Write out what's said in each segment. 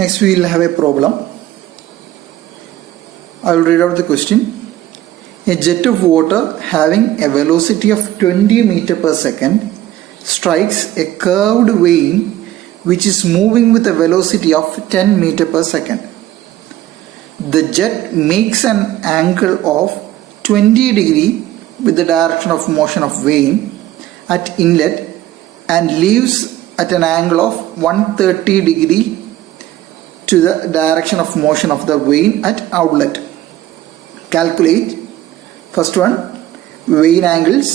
Next we will have a problem. I will read out the question. A jet of water having a velocity of 20 meter per second strikes a curved vein which is moving with a velocity of 10 meter per second. The jet makes an angle of 20 degree with the direction of motion of vein at inlet and leaves at an angle of 130 degree to the direction of motion of the vein at outlet. Calculate, first one, vein angles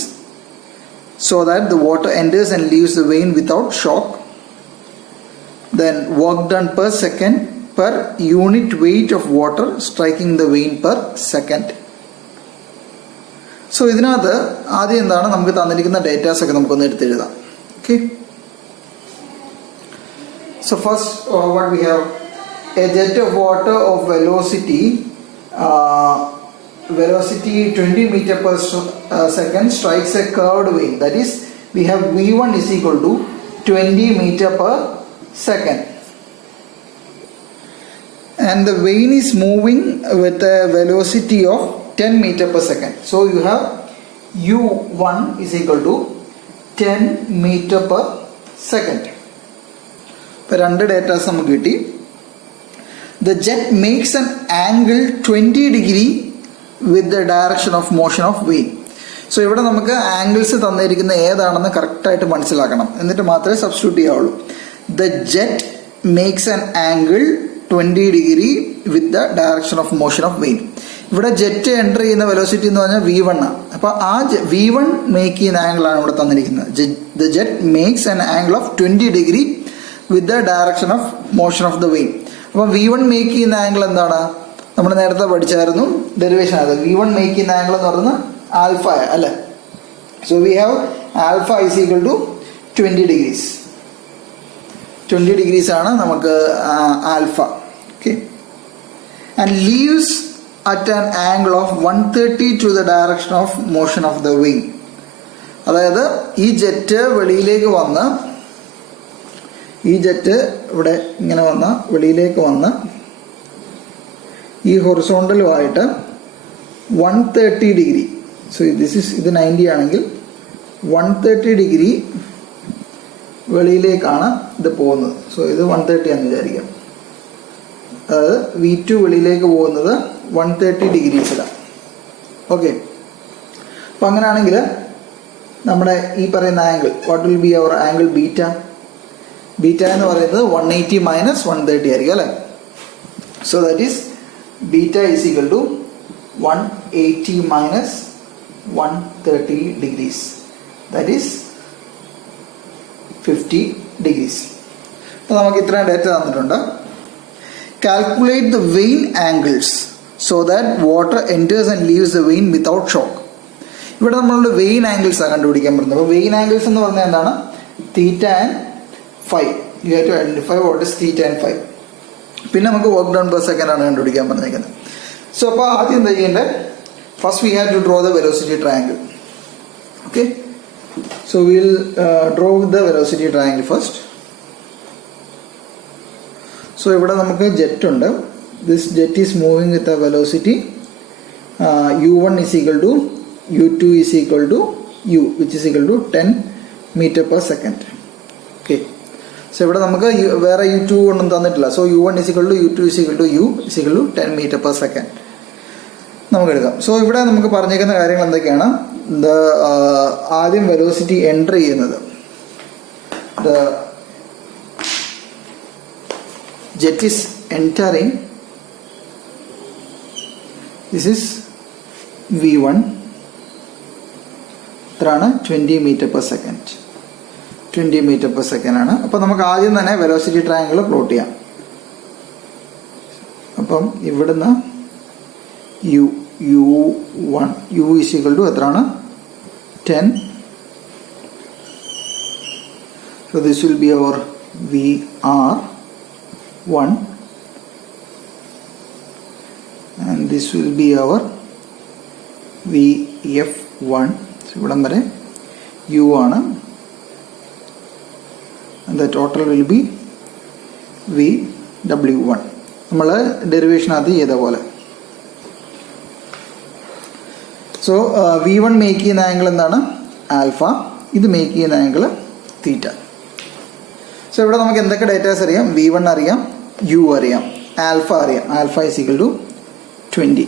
so that the water enters and leaves the vein without shock. Then work done per second per unit weight of water striking the vein per second. So ഇതിനകത്ത് ആദ്യം എന്താണ് നമുക്ക് തന്നിരിക്കുന്ന datas ഒക്കെ നമുക്കൊന്ന് എടുത്തെഴുതാം. Okay, so first what we have, a jet of water of velocity 20 meter per second strikes a curved vein. That is, we have V1 is equal to 20 meter per second and the vein is moving with a velocity of 10 meter per second. So you have U1 is equal to 10 meter per second. Per under data നമുക്ക് കിട്ടി. The jet makes an angle 20 degree with the direction of motion of vein. So ഇവിടെ നമുക്ക് angles തന്നിരിക്കുന്ന ഏതാണെന്ന് കറക്റ്റായിട്ട് മനസ്സിലാക്കണം, എന്നിട്ട് മാത്രമേ substitute ചെയ്യാവുള്ളൂ. The jet makes an angle 20 degree with the direction of motion of vein. ഇവിടെ ജെറ്റ് എൻ്റർ ചെയ്യുന്ന വെലോസിറ്റി എന്ന് പറഞ്ഞാൽ V1 ആണ്. അപ്പോൾ ആ V1 മേക്ക് ചെയ്യുന്ന ആംഗിളാണ് ഇവിടെ തന്നിരിക്കുന്നത്. The jet makes an angle of 20 degree with the direction of motion of the vein. അപ്പോൾ V1 മേക്ക് ചെയ്യുന്ന ആംഗിൾ എന്താണ്? നമ്മൾ നേരത്തെ പഠിച്ചായിരുന്നു, ഡെറിവേഷൻ ആണ്. V1 മേക്ക് ചെയ്യുന്ന ആംഗിൾ എന്ന് പറയുന്നത് ആൽഫ അല്ലേ. So we have alpha is equal to 20 degrees. 20 degrees ആണ് നമുക്ക് alpha. Okay, and leaves at an angle of 130 to the direction of motion of the wing. അതായത് ഈ ജെറ്റ് വെളിയിലേക്ക് വന്ന്, ഈ ജെറ്റ് ഇവിടെ ഇങ്ങനെ വന്ന് വെളിയിലേക്ക് വന്ന് ഈ ഹൊറിസോണ്ടലുമായിട്ട് 130 ഡിഗ്രി, സോ ഇത് 90 ആണെങ്കിൽ 130 ഡിഗ്രി വെളിയിലേക്കാണ് ഇത് പോകുന്നത്. സോ ഇത് 130 ആണെന്ന് വിചാരിക്കാം. അതായത് V2 വെളിയിലേക്ക് പോകുന്നത് 130 ഡിഗ്രീസിലാണ്. ഓക്കെ, അപ്പം അങ്ങനെയാണെങ്കിൽ നമ്മുടെ ഈ പറയുന്ന angle, what will be our angle beta? Beta എന്ന് പറയുന്നത് 180 മൈനസ് 130 ആയിരിക്കും അല്ലേ. So that is beta is equal to 180 minus 130 degrees, that is 50 degrees. അപ്പോൾ നമുക്ക് ഇത്രയും ഡേറ്റ തന്നിട്ടുണ്ട്. Calculate the vein angles so that water enters and leaves the vein without shock. ഇവിടെ നമ്മളുടെ വെയിൻ ആംഗിൾസ് ആണ് കണ്ടുപിടിക്കാൻ പറ്റുന്നത്. അപ്പോൾ വെയിൻ ആംഗിൾസ് എന്ന് പറഞ്ഞാൽ എന്താണ്? Theta and phi. You have to identify what is theta and phi. പിന്നെ നമുക്ക് വർക്ക് ഡൗൺ പെർ സെക്കൻഡ് ആണ് കണ്ടുപിടിക്കാൻ പറഞ്ഞിരിക്കുന്നത്. സോ അപ്പോൾ ആദ്യം എന്താ ചെയ്യേണ്ടത്? First we have to draw the velocity triangle. Okay, so will draw the velocity triangle first. So ഇവിടെ നമുക്ക് ജെറ്റ് ഉണ്ട്. This jet is moving with a velocity U1 is equal to U2 is equal to U, which is equal to 10 meter per second. Okay, so ഇവിടെ നമുക്ക് വേറെ U2 ഒന്നും തന്നിട്ടില്ല. So U1 is equal to U2 is equal to U is equal to 10 meter per second നമുക്ക് എടുക്കാം. So ഇവിടെ നമുക്ക് പറഞ്ഞിരിക്കുന്ന കാര്യങ്ങൾ എന്തൊക്കെയാണ്? ആദ്യം വെലോസിറ്റി എൻ്റർ ചെയ്യുന്നത്, jet is entering, this is V1, ഇത്രയാണ് 20 meter per second. 20 meter per second ആണ്. അപ്പം നമുക്ക് ആദ്യം തന്നെ വെലോസിറ്റി ട്രയാങ്കിൾ പ്ലോട്ട് ചെയ്യാം. അപ്പം ഇവിടുന്ന് U1 U is equal to എത്രയാണ്? 10. So this will be our VR1 and this will be our VF1. So ഇവിടം വരെ U ആണ്, and the total will be V W1 നമ്മൾ ഡെറിവേഷനകത്ത് ചെയ്ത പോലെ. സോ V1 മേക്ക് ചെയ്യുന്ന ആംഗിൾ എന്താണ്? ആൽഫ. ഇത് മേക്ക് ചെയ്യുന്ന ആംഗിൾ തീറ്റ. സോ ഇവിടെ നമുക്ക് എന്തൊക്കെ ഡേറ്റാസ് അറിയാം? V1 അറിയാം, U അറിയാം, ആൽഫ അറിയാം. Alpha is equal to 20.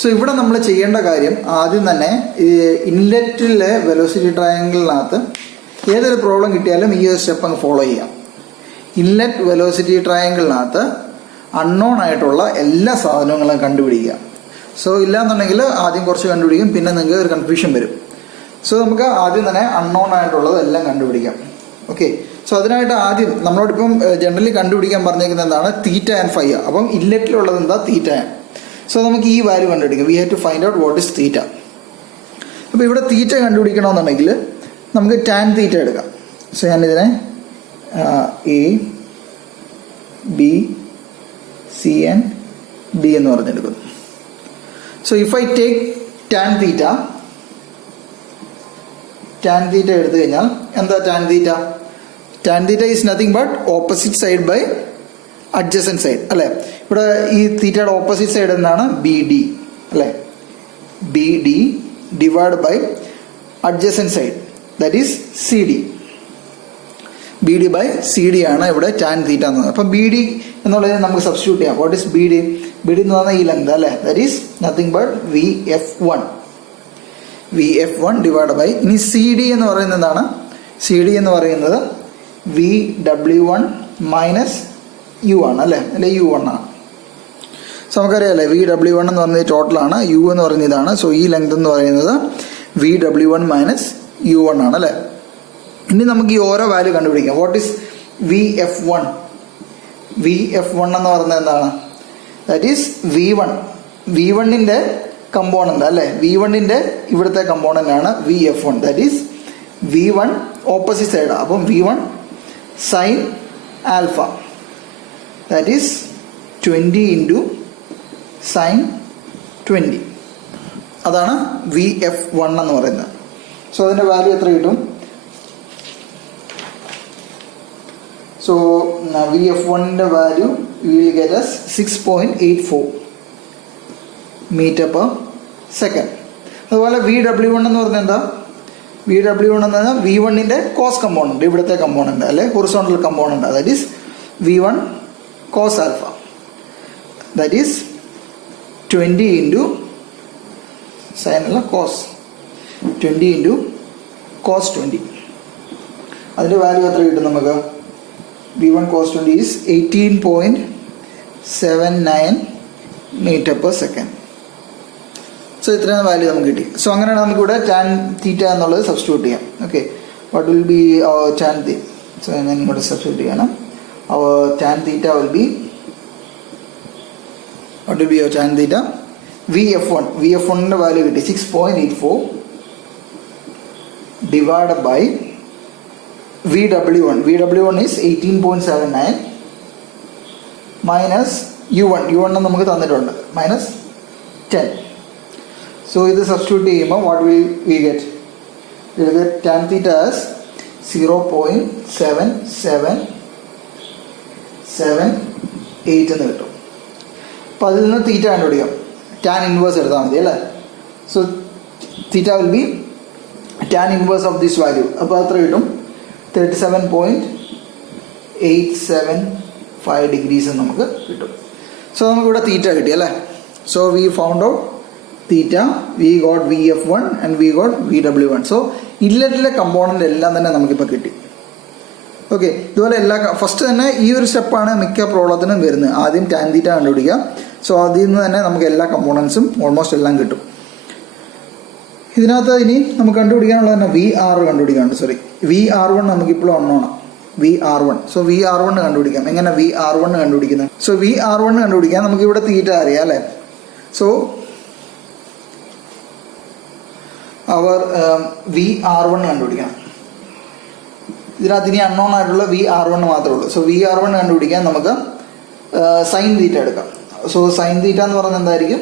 So ഇവിടെ നമ്മൾ ചെയ്യേണ്ട കാര്യം ആദ്യം തന്നെ ഇൻലെറ്റിലെ വെലോസിറ്റി ട്രയാങ്കിളിനകത്ത് ഏതൊരു പ്രോബ്ലം കിട്ടിയാലും ഈ ഒരു സ്റ്റെപ്പ് അങ്ങ് ഫോളോ ചെയ്യാം. ഇൻലെറ്റ് വെലോസിറ്റി ട്രയാങ്കിളിനകത്ത് അൺനോൺ ആയിട്ടുള്ള എല്ലാ സാധനങ്ങളും കണ്ടുപിടിക്കുക. സോ ഇല്ലാന്നുണ്ടെങ്കിൽ ആദ്യം കുറച്ച് കണ്ടുപിടിക്കും, പിന്നെ നിങ്ങൾക്ക് ഒരു കൺഫ്യൂഷൻ വരും. സോ നമുക്ക് ആദ്യം തന്നെ അൺനോൺ ആയിട്ടുള്ളത് എല്ലാം കണ്ടുപിടിക്കാം. ഓക്കെ, സോ അതിനായിട്ട് ആദ്യം നമ്മളോടിപ്പം ജനറലി കണ്ടുപിടിക്കാൻ പറഞ്ഞിരിക്കുന്നത് എന്താണ്? Theta and phi. അപ്പം ഇൻലെറ്റിലുള്ളത് എന്താ? തീറ്റ. സോ നമുക്ക് ഈ വാല്യൂ കണ്ടുപിടിക്കാം. We have to find out what is theta. അപ്പോൾ ഇവിടെ തീറ്റ കണ്ടുപിടിക്കണമെന്നുണ്ടെങ്കിൽ നമുക്ക് ടാൻ തീറ്റ എടുക്കാം. സോ ഞാനിതിനെ A B C and D എന്ന് പറഞ്ഞെടുക്കുന്നു. So if I take tan theta എടുത്തു കഴിഞ്ഞാൽ എന്താ tan theta? Tan theta is nothing but opposite side by adjacent side അല്ലേ. ഇവിടെ ഈ തീറ്റയുടെ ഓപ്പോസിറ്റ് സൈഡ് എന്താണ്? ബി ഡി അല്ലേ. B D divide by adjacent side that is C D. B D by C D ആണ് ഇവിടെ tan theta എന്ന് പറയുന്നത്. അപ്പം ബി ഡി എന്നുള്ളത് നമുക്ക് സബ്സ്റ്റിറ്റ്യൂട്ട് ചെയ്യാം. What is B D? B D എന്ന് പറഞ്ഞാൽ ഈ ലെങ്ത് അല്ലേ. That is nothing but VF1 divide by, ഇനി സി ഡി എന്ന് പറയുന്നത് എന്താണ്? സി ഡി എന്ന് പറയുന്നത് VW1 മൈനസ് യു ആണ് അല്ലേ, അല്ലെ U1 ആണ്. സോ നമുക്കറിയാമല്ലേ VW1 എന്ന് പറയുന്നത് ടോട്ടലാണ്, U എന്ന് പറയുന്നത് ഇതാണ്. സോ ഈ ലെങ്ത് എന്ന് പറയുന്നത് VW1 മൈനസ് U1 ആണ് അല്ലേ. ഇനി നമുക്ക് ഈ ഓരോ വാല്യൂ കണ്ടുപിടിക്കാം. What is VF1? VF1 എന്ന് പറയുന്നത് എന്താണ്? ദാറ്റ് ഈസ് V1ന്റെ കമ്പോണന്റ് അല്ലേ. V1ന്റെ ഇവിടുത്തെ കമ്പോണന്റ് ആണ് VF1. That is V1 opposite side. അപ്പം V1 sine alpha that is 20 into sign 20. അതാണ് VF1 എന്ന് പറയുന്നത്. സോ അതിൻ്റെ വാല്യൂ എത്ര കിട്ടും? സോ VF1ന്റെ value will get us 6.84 metre per second. അതുപോലെ VW1 എന്ന് പറഞ്ഞാൽ എന്താ? VW1 എന്ന് പറഞ്ഞാൽ V1ന്റെ കോസ് കമ്പോണന്റ്, ഇവിടുത്തെ കമ്പോണന്റ് അല്ലെ, horizontal component. That is V1 cos alpha that is 20 into sine അല്ല കോസ് 20 ഇൻറ്റു കോസ് 20. അതിൻ്റെ വാല്യൂ എത്ര കിട്ടും നമുക്ക്? V1 cos 20 is 18.79 metre per second. So ഇത്രയും വാല്യൂ നമുക്ക് കിട്ടി. സോ അങ്ങനെയാണ് നമുക്കിവിടെ ടാൻ തീറ്റ എന്നുള്ളത് സബ്സ്റ്റിറ്റ്യൂട്ട് ചെയ്യാം. Okay, what will be tan theta? So ഞാൻ ഇങ്ങോട്ട് സബ്സ്റ്റിറ്റ്യൂട്ട് ചെയ്യണം. Tan theta will be, what will be tan theta? VF1ന്റെ വാല്യൂ കിട്ടി 6.84 divide by VW1 is 18.79 minus U1 നമുക്ക് തന്നിട്ടുണ്ട് മൈനസ് 10. സോ ഇത് സബ്സ്റ്റിറ്റ്യൂട്ട് ചെയ്യുമ്പോൾ what will we get? Will get tan theta as 0.7778 എന്ന് കിട്ടും. അപ്പോൾ അതിൽ നിന്ന് തീറ്റ കണ്ടുപിടിക്കാം. ടാൻ ഇൻവേഴ്സ് എടുത്താൽ മതി അല്ലേ. So theta will be tan inverse of this value. അപ്പോൾ അത്ര കിട്ടും 37.875 ഡിഗ്രീസ് നമുക്ക് കിട്ടും. സോ നമുക്കിവിടെ തീറ്റ കിട്ടി അല്ലേ. So we found out theta, we got VF1 and we got VW1. So ഇൻലെറ്റിലെ കമ്പോണൻ്റ് എല്ലാം തന്നെ നമുക്കിപ്പോൾ കിട്ടി. ഓക്കെ, ഇതുപോലെ ഫസ്റ്റ് തന്നെ ഈ ഒരു സ്റ്റെപ്പാണ് മിക്ക പ്രോബ്ലത്തിനും വരുന്നത്. ആദ്യം ടാൻ തീറ്റ കണ്ടുപിടിക്കുക. സോ അതിൽ നിന്ന് തന്നെ നമുക്ക് എല്ലാ കമ്പോണൻസും ഓൾമോസ്റ്റ് എല്ലാം കിട്ടും. ഇതിനകത്ത് ഇനി നമുക്ക് കണ്ടുപിടിക്കാനുള്ളത് തന്നെ VR കണ്ടുപിടിക്കാനുണ്ട്. VR1 നമുക്കിപ്പോഴും അണ്ണോണം VR1. So VR1 കണ്ടുപിടിക്കാം. എങ്ങനെ VR1 കണ്ടുപിടിക്കുന്നത്? സോ VR1 കണ്ടുപിടിക്കാൻ നമുക്ക് ഇവിടെ തീറ്റ അറിയാം അല്ലേ. സോ അവർ VR1 കണ്ടുപിടിക്കണം. ഇതിനകത്ത് ഇനി അണ്ണോൺ ആയിട്ടുള്ള VR1 മാത്രമേ ഉള്ളൂ. സോ VR1 കണ്ടുപിടിക്കാൻ നമുക്ക് സൈൻ തീറ്റ എടുക്കാം. സോ സൈൻ തീറ്റ എന്ന് പറയുന്നത് എന്തായിരിക്കും?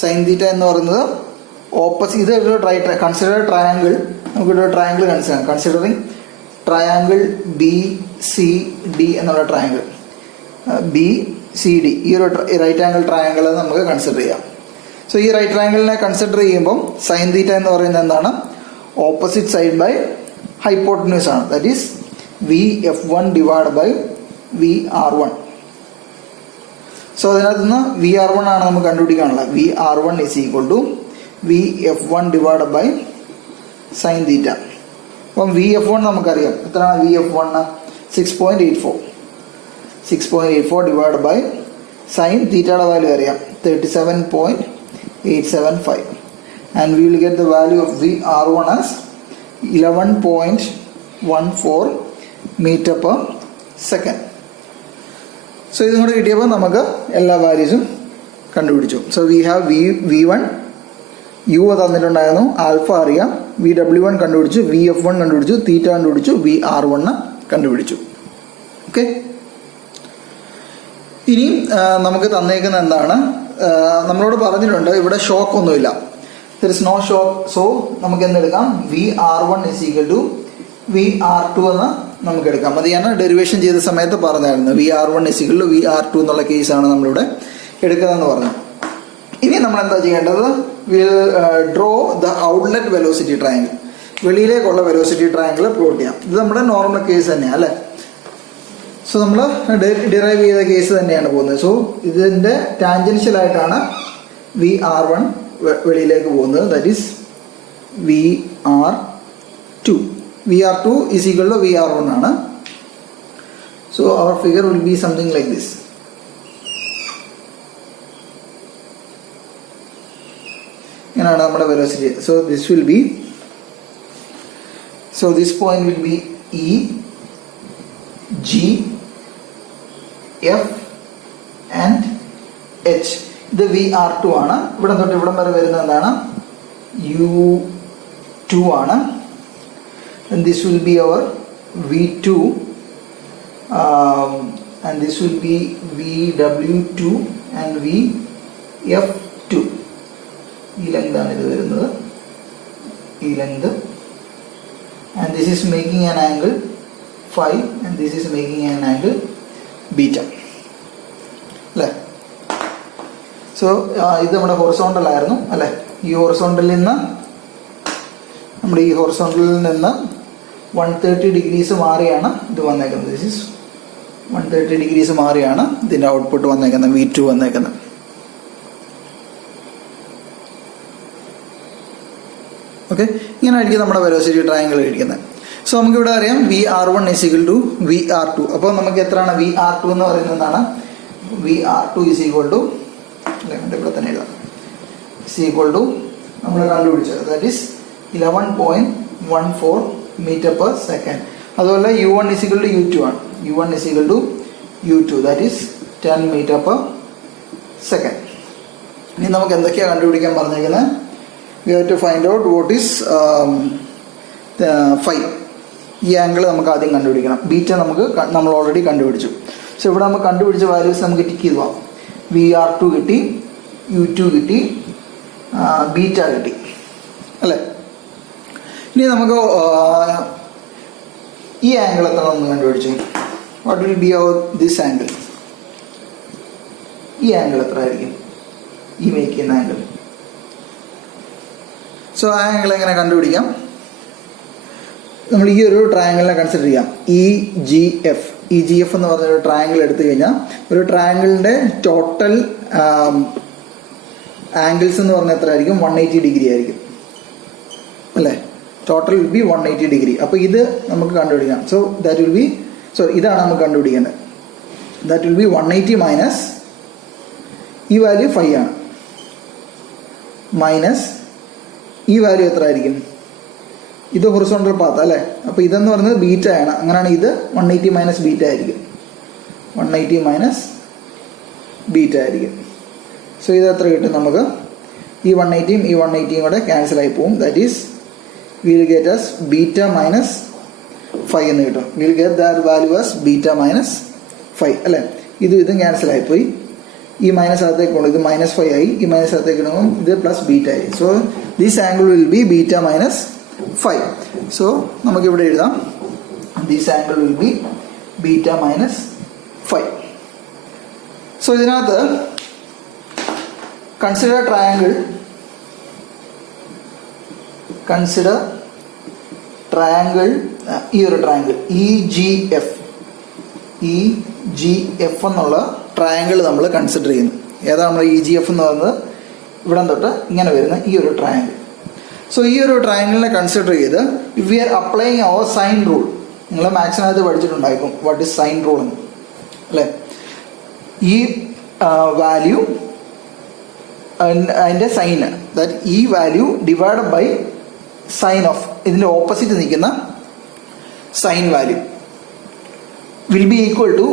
സൈൻ തീറ്റ എന്ന് പറയുന്നത് ഓപ്പോസിറ്റ്, ഇതൊരു കൺസിഡർ ട്രയാങ്കിൾ. നമുക്കിവിടെ triangle considering triangle B C D എന്നുള്ള ട്രയാങ്കിൾ ബി സി ഡി ഈ ഒരു റൈറ്റ് ആംഗിൾ ട്രയാങ്കിൾ നമുക്ക് കൺസിഡർ ചെയ്യാം. സോ ഈ റൈറ്റ് ട്രയാങ്കിളിനെ കൺസിഡർ ചെയ്യുമ്പം സൈൻ തീറ്റ എന്ന് പറയുന്നത് എന്താണ്? ഓപ്പോസിറ്റ് സൈഡ് ബൈ ഹൈപ്പോട്ടന്യൂസ് ആണ്. That is V F one divide by V R one. So അതിനകത്ത് നിന്ന് വി ആർ വൺ ആണ് നമുക്ക് കണ്ടുപിടിക്കാനുള്ളത്. V R one is equal to V F one divide by sine theta. അപ്പം V F one നമുക്കറിയാം. എത്രയാണ് V F one? 6.84. 6.84 divide by sine തീറ്റയുടെ value അറിയാം 37.875 and we will get the value of VR1 as 11.14 meter per second. So ഇതും കൂടെ കിട്ടിയപ്പോൾ നമുക്ക് എല്ലാ വാല്യൂസും കണ്ടുപിടിച്ചു. So we have V1 U തന്നിട്ടുണ്ടായിരുന്നു, ആൽഫ അറിയാം, VW1 കണ്ടുപിടിച്ചു, VF1 കണ്ടുപിടിച്ചു, തീറ്റ കണ്ടുപിടിച്ചു, VR1 കണ്ടുപിടിച്ചു. ഓക്കെ, ഇനി നമുക്ക് തന്നേക്കുന്ന എന്താണ്? നമ്മളോട് പറഞ്ഞിട്ടുണ്ട് ഇവിടെ ഷോക്ക് ഒന്നുമില്ല. There is no shock. So നമുക്ക് എന്തെടുക്കാം? VR1 is equal to VR2 എന്ന് നമുക്ക് എടുക്കാം. അത് ഞാൻ ഡെറിവേഷൻ ചെയ്ത സമയത്ത് പറഞ്ഞായിരുന്നു. VR1 is equal to VR2 എന്നുള്ള കേസാണ് നമ്മളിവിടെ എടുക്കുന്നതെന്ന് പറഞ്ഞു. ഇനി നമ്മൾ എന്താ ചെയ്യേണ്ടത്? Will draw the outlet velocity triangle. വെളിയിലേക്കുള്ള വെലോസിറ്റി ട്രയാങ്കിൾ പ്ലോട്ട് ചെയ്യാം. ഇത് നമ്മുടെ നോർമൽ കേസ് തന്നെയാണ് അല്ലേ? സോ നമ്മൾ ഡിറൈവ് ചെയ്ത കേസ് തന്നെയാണ് പോകുന്നത്. സോ ഇതിൻ്റെ ടാൻജൻഷ്യൽ ആയിട്ടാണ് VR1 വെളിയിലേക്ക് പോകുന്നത്. That is VR2. VR2 is equal to VR1 ആണ്. So our figure will be something like this. ഇങ്ങനെയാണ് നമ്മുടെ velocity. So this will be, so this point will be E, G, F and H. ഇത് VR2 ആണ്. ഇവിടെ തൊട്ട് ഇവിടം വരെ വരുന്നത് എന്താണ്? U2 ആണ്. And this will be our V2 and this will be VW2 and VF2. ഈ ലെങ്ത് ആണ് ഇത് വരുന്നത്, ഈ length. And this is making an angle phi and this is making an angle beta അല്ലേ? സോ ഇത് നമ്മുടെ horizontal ആയിരുന്നു അല്ലേ? ഈ ഹൊറിസോണ്ടലിൽ നിന്ന് നമ്മുടെ ഈ ഹൊറിസോണ്ടലിൽ നിന്ന് 130 ഡിഗ്രീസ് മാറിയാണ് ഇത് വന്നേക്കുന്നത്. ദിസ് ഈസ് 130 ഡിഗ്രീസ് മാറിയാണ് ഇതിൻ്റെ ഔട്ട്പുട്ട് വന്നേക്കുന്നത്, V2 വന്നേക്കുന്നത്. ഓക്കെ, ഇങ്ങനെയായിരിക്കും നമ്മുടെ വെലോസിറ്റി ട്രയാങ്കിൾ ഇരിക്കുന്നത്. സോ നമുക്കിവിടെ അറിയാം VR1 is equal to VR2. അപ്പോൾ നമുക്ക് എത്രയാണ് VR2 എന്ന് പറയുന്നത്? എന്താണ്? VR2 is equal to, ഇവിടെ തന്നെ എഴുതാം, is equal to നമ്മൾ കണ്ടുപിടിച്ചത് ദാറ്റ് ഈസ് 11.14 meter per second. അതുപോലെ U1 is equal to U2 ആണ്. U1 is equal to U2 that is 10 meter per second. ഇനി നമുക്ക് എന്തൊക്കെയാണ് കണ്ടുപിടിക്കാൻ പറഞ്ഞേക്കുന്നത്? We have to find out what is phi. ഈ ആംഗിൾ നമുക്ക് ആദ്യം കണ്ടുപിടിക്കണം. ബീറ്റ നമ്മൾ ഓൾറെഡി കണ്ടുപിടിച്ചു. സോ ഇവിടെ നമുക്ക് കണ്ടുപിടിച്ച വാല്യൂസ് നമുക്ക് ടിക്ക് ചെയ്തു പോവാം. VR2 കിട്ടി, U2 കിട്ടി, ബീറ്റ കിട്ടി അല്ലേ? ഇനി നമുക്ക് ഈ ആംഗിൾ എത്ര ഒന്ന് കണ്ടുപിടിച്ചു. What will be our this angle? ഈ ആംഗിൾ എത്ര ആയിരിക്കും? ഈ മേക്ക് ചെയ്യുന്ന ആംഗിൾ. സോ ആ ആംഗിൾ എങ്ങനെ കണ്ടുപിടിക്കാം? നമ്മൾ ഈ ഒരു ട്രയാങ്കിളിനെ കൺസിഡർ ചെയ്യാം. EGF എന്ന് പറഞ്ഞൊരു ട്രയാങ്കിൾ എടുത്തു കഴിഞ്ഞാൽ ഒരു ട്രയാങ്കിളിൻ്റെ ടോട്ടൽ ആംഗിൾസ് എന്ന് പറഞ്ഞാൽ എത്ര ആയിരിക്കും? 180 ഡിഗ്രി ആയിരിക്കും അല്ലേ? Total will be 180 degree. അപ്പോൾ ഇത് നമുക്ക് കണ്ടുപിടിക്കാം. So that will be, so ഇതാണ് നമുക്ക് കണ്ടുപിടിക്കേണ്ടത്. ദാറ്റ് വിൽ ബി 180 മൈനസ് ഈ വാല്യൂ 5 ആണ്, മൈനസ് ഈ വാല്യൂ എത്ര ആയിരിക്കും? ഇത് ഹൊറിസോണ്ടൽ പാത്ത് അല്ലേ? അപ്പോൾ ഇതെന്ന് പറയുന്നത് ബീറ്റ ആണ്. അങ്ങനെയാണ് ഇത് 180 മൈനസ് ബീറ്റ ആയിരിക്കും. 180 മൈനസ് ബീറ്റ ആയിരിക്കും. സോ ഇത് എത്ര കിട്ടും നമുക്ക്? ഈ 180യും ഈ 180യും കൂടെ ക്യാൻസൽ ആയി പോകും. That is will get as beta minus 5 എന്ന് കിട്ടും. Will get that value as beta minus 5 അല്ലേ? ഇതും ക്യാൻസൽ ആയിപ്പോയി. ഈ മൈനസ് അകത്തേക്ക് കൊണ്ട് ഇത് -5 ആയി. ഈ മൈനസ് അകത്തേക്ക് ഇടുമ്പോൾ ഇത് പ്ലസ് ബീറ്റ ആയി. So this angle will be beta minus 5. So നമുക്കിവിടെ എഴുതാം this angle will be beta minus phi. So ഇതിനകത്ത് consider triangle ഈ ഒരു ട്രയാങ്കിൾ EGF എന്നുള്ള ട്രയാങ്കിൾ നമ്മൾ കൺസിഡർ ചെയ്യുന്നു. ഏതാണ് നമ്മൾ EGF എന്ന് പറയുന്നത്? ഇവിടെ തൊട്ട് ഇങ്ങനെ വരുന്ന ഈ ഒരു ട്രയാങ്കിൾ. സോ ഈ ഒരു ട്രയാങ്കിളിനെ കൺസിഡർ ചെയ്ത് if we are applying our sine rule, നിങ്ങൾ മാത്സിനകത്ത് പഠിച്ചിട്ടുണ്ടായിരിക്കും വാട്ട് ഈസ് സൈൻ റൂൾ എന്ന് അല്ലേ. ഈ വാല്യൂ അതിൻ്റെ സൈന് ദാറ്റ് ഈ value divide by sine of ഇതിൻ്റെ ഓപ്പോസിറ്റ് നിൽക്കുന്ന sine value will be equal to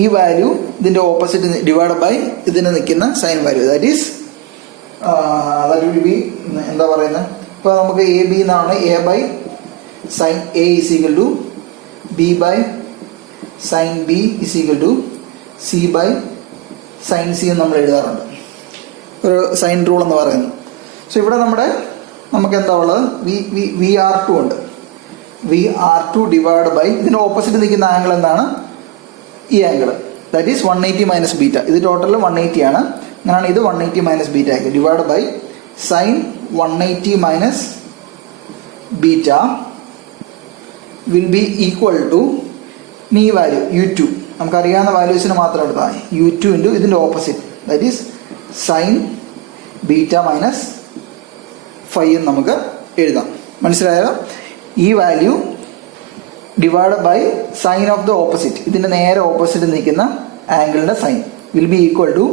ഈ വാല്യൂ ഇതിൻ്റെ ഓപ്പോസിറ്റ് ഡിവൈഡ് ബൈ ഇതിന് നിൽക്കുന്ന sine value that is will be എന്താ പറയുന്നത്. ഇപ്പോൾ നമുക്ക് എ ബി എന്നാണ് A by sine A is equal to B by sine B is equal to C by sine C എന്ന് നമ്മൾ എഴുതാറുണ്ട്, ഒരു സൈൻ റൂൾ എന്ന് പറയുന്നത്. സോ ഇവിടെ നമുക്ക് എന്താ ഉള്ളത്? VR2 ഉണ്ട്. VR2 ഡിവൈഡ് ബൈ ഇതിൻ്റെ ഓപ്പോസിറ്റ് നിൽക്കുന്ന ആംഗിൾ എന്താണ്? ഈ angle that is 180 minus beta. ഇത് ടോട്ടൽ 180 ആണ്. അങ്ങനെയാണ് ഇത് 180 മൈനസ് ബീറ്റ ആയിരിക്കും divide by sine 180 minus beta will be equal to ഈ വാല്യൂ U2. നമുക്കറിയാവുന്ന വാല്യൂസിന് മാത്രം എടുത്താൽ U2 ഇൻറ്റു ഇതിൻ്റെ opposite that is sine beta minus phi എന്ന് നമുക്ക് എഴുതാം. മനസ്സിലായോ? ഈ value divide by sine of the opposite, ഇതിൻ്റെ നേരെ ഓപ്പോസിറ്റ് നിൽക്കുന്ന ആംഗിളിൻ്റെ sine will be equal to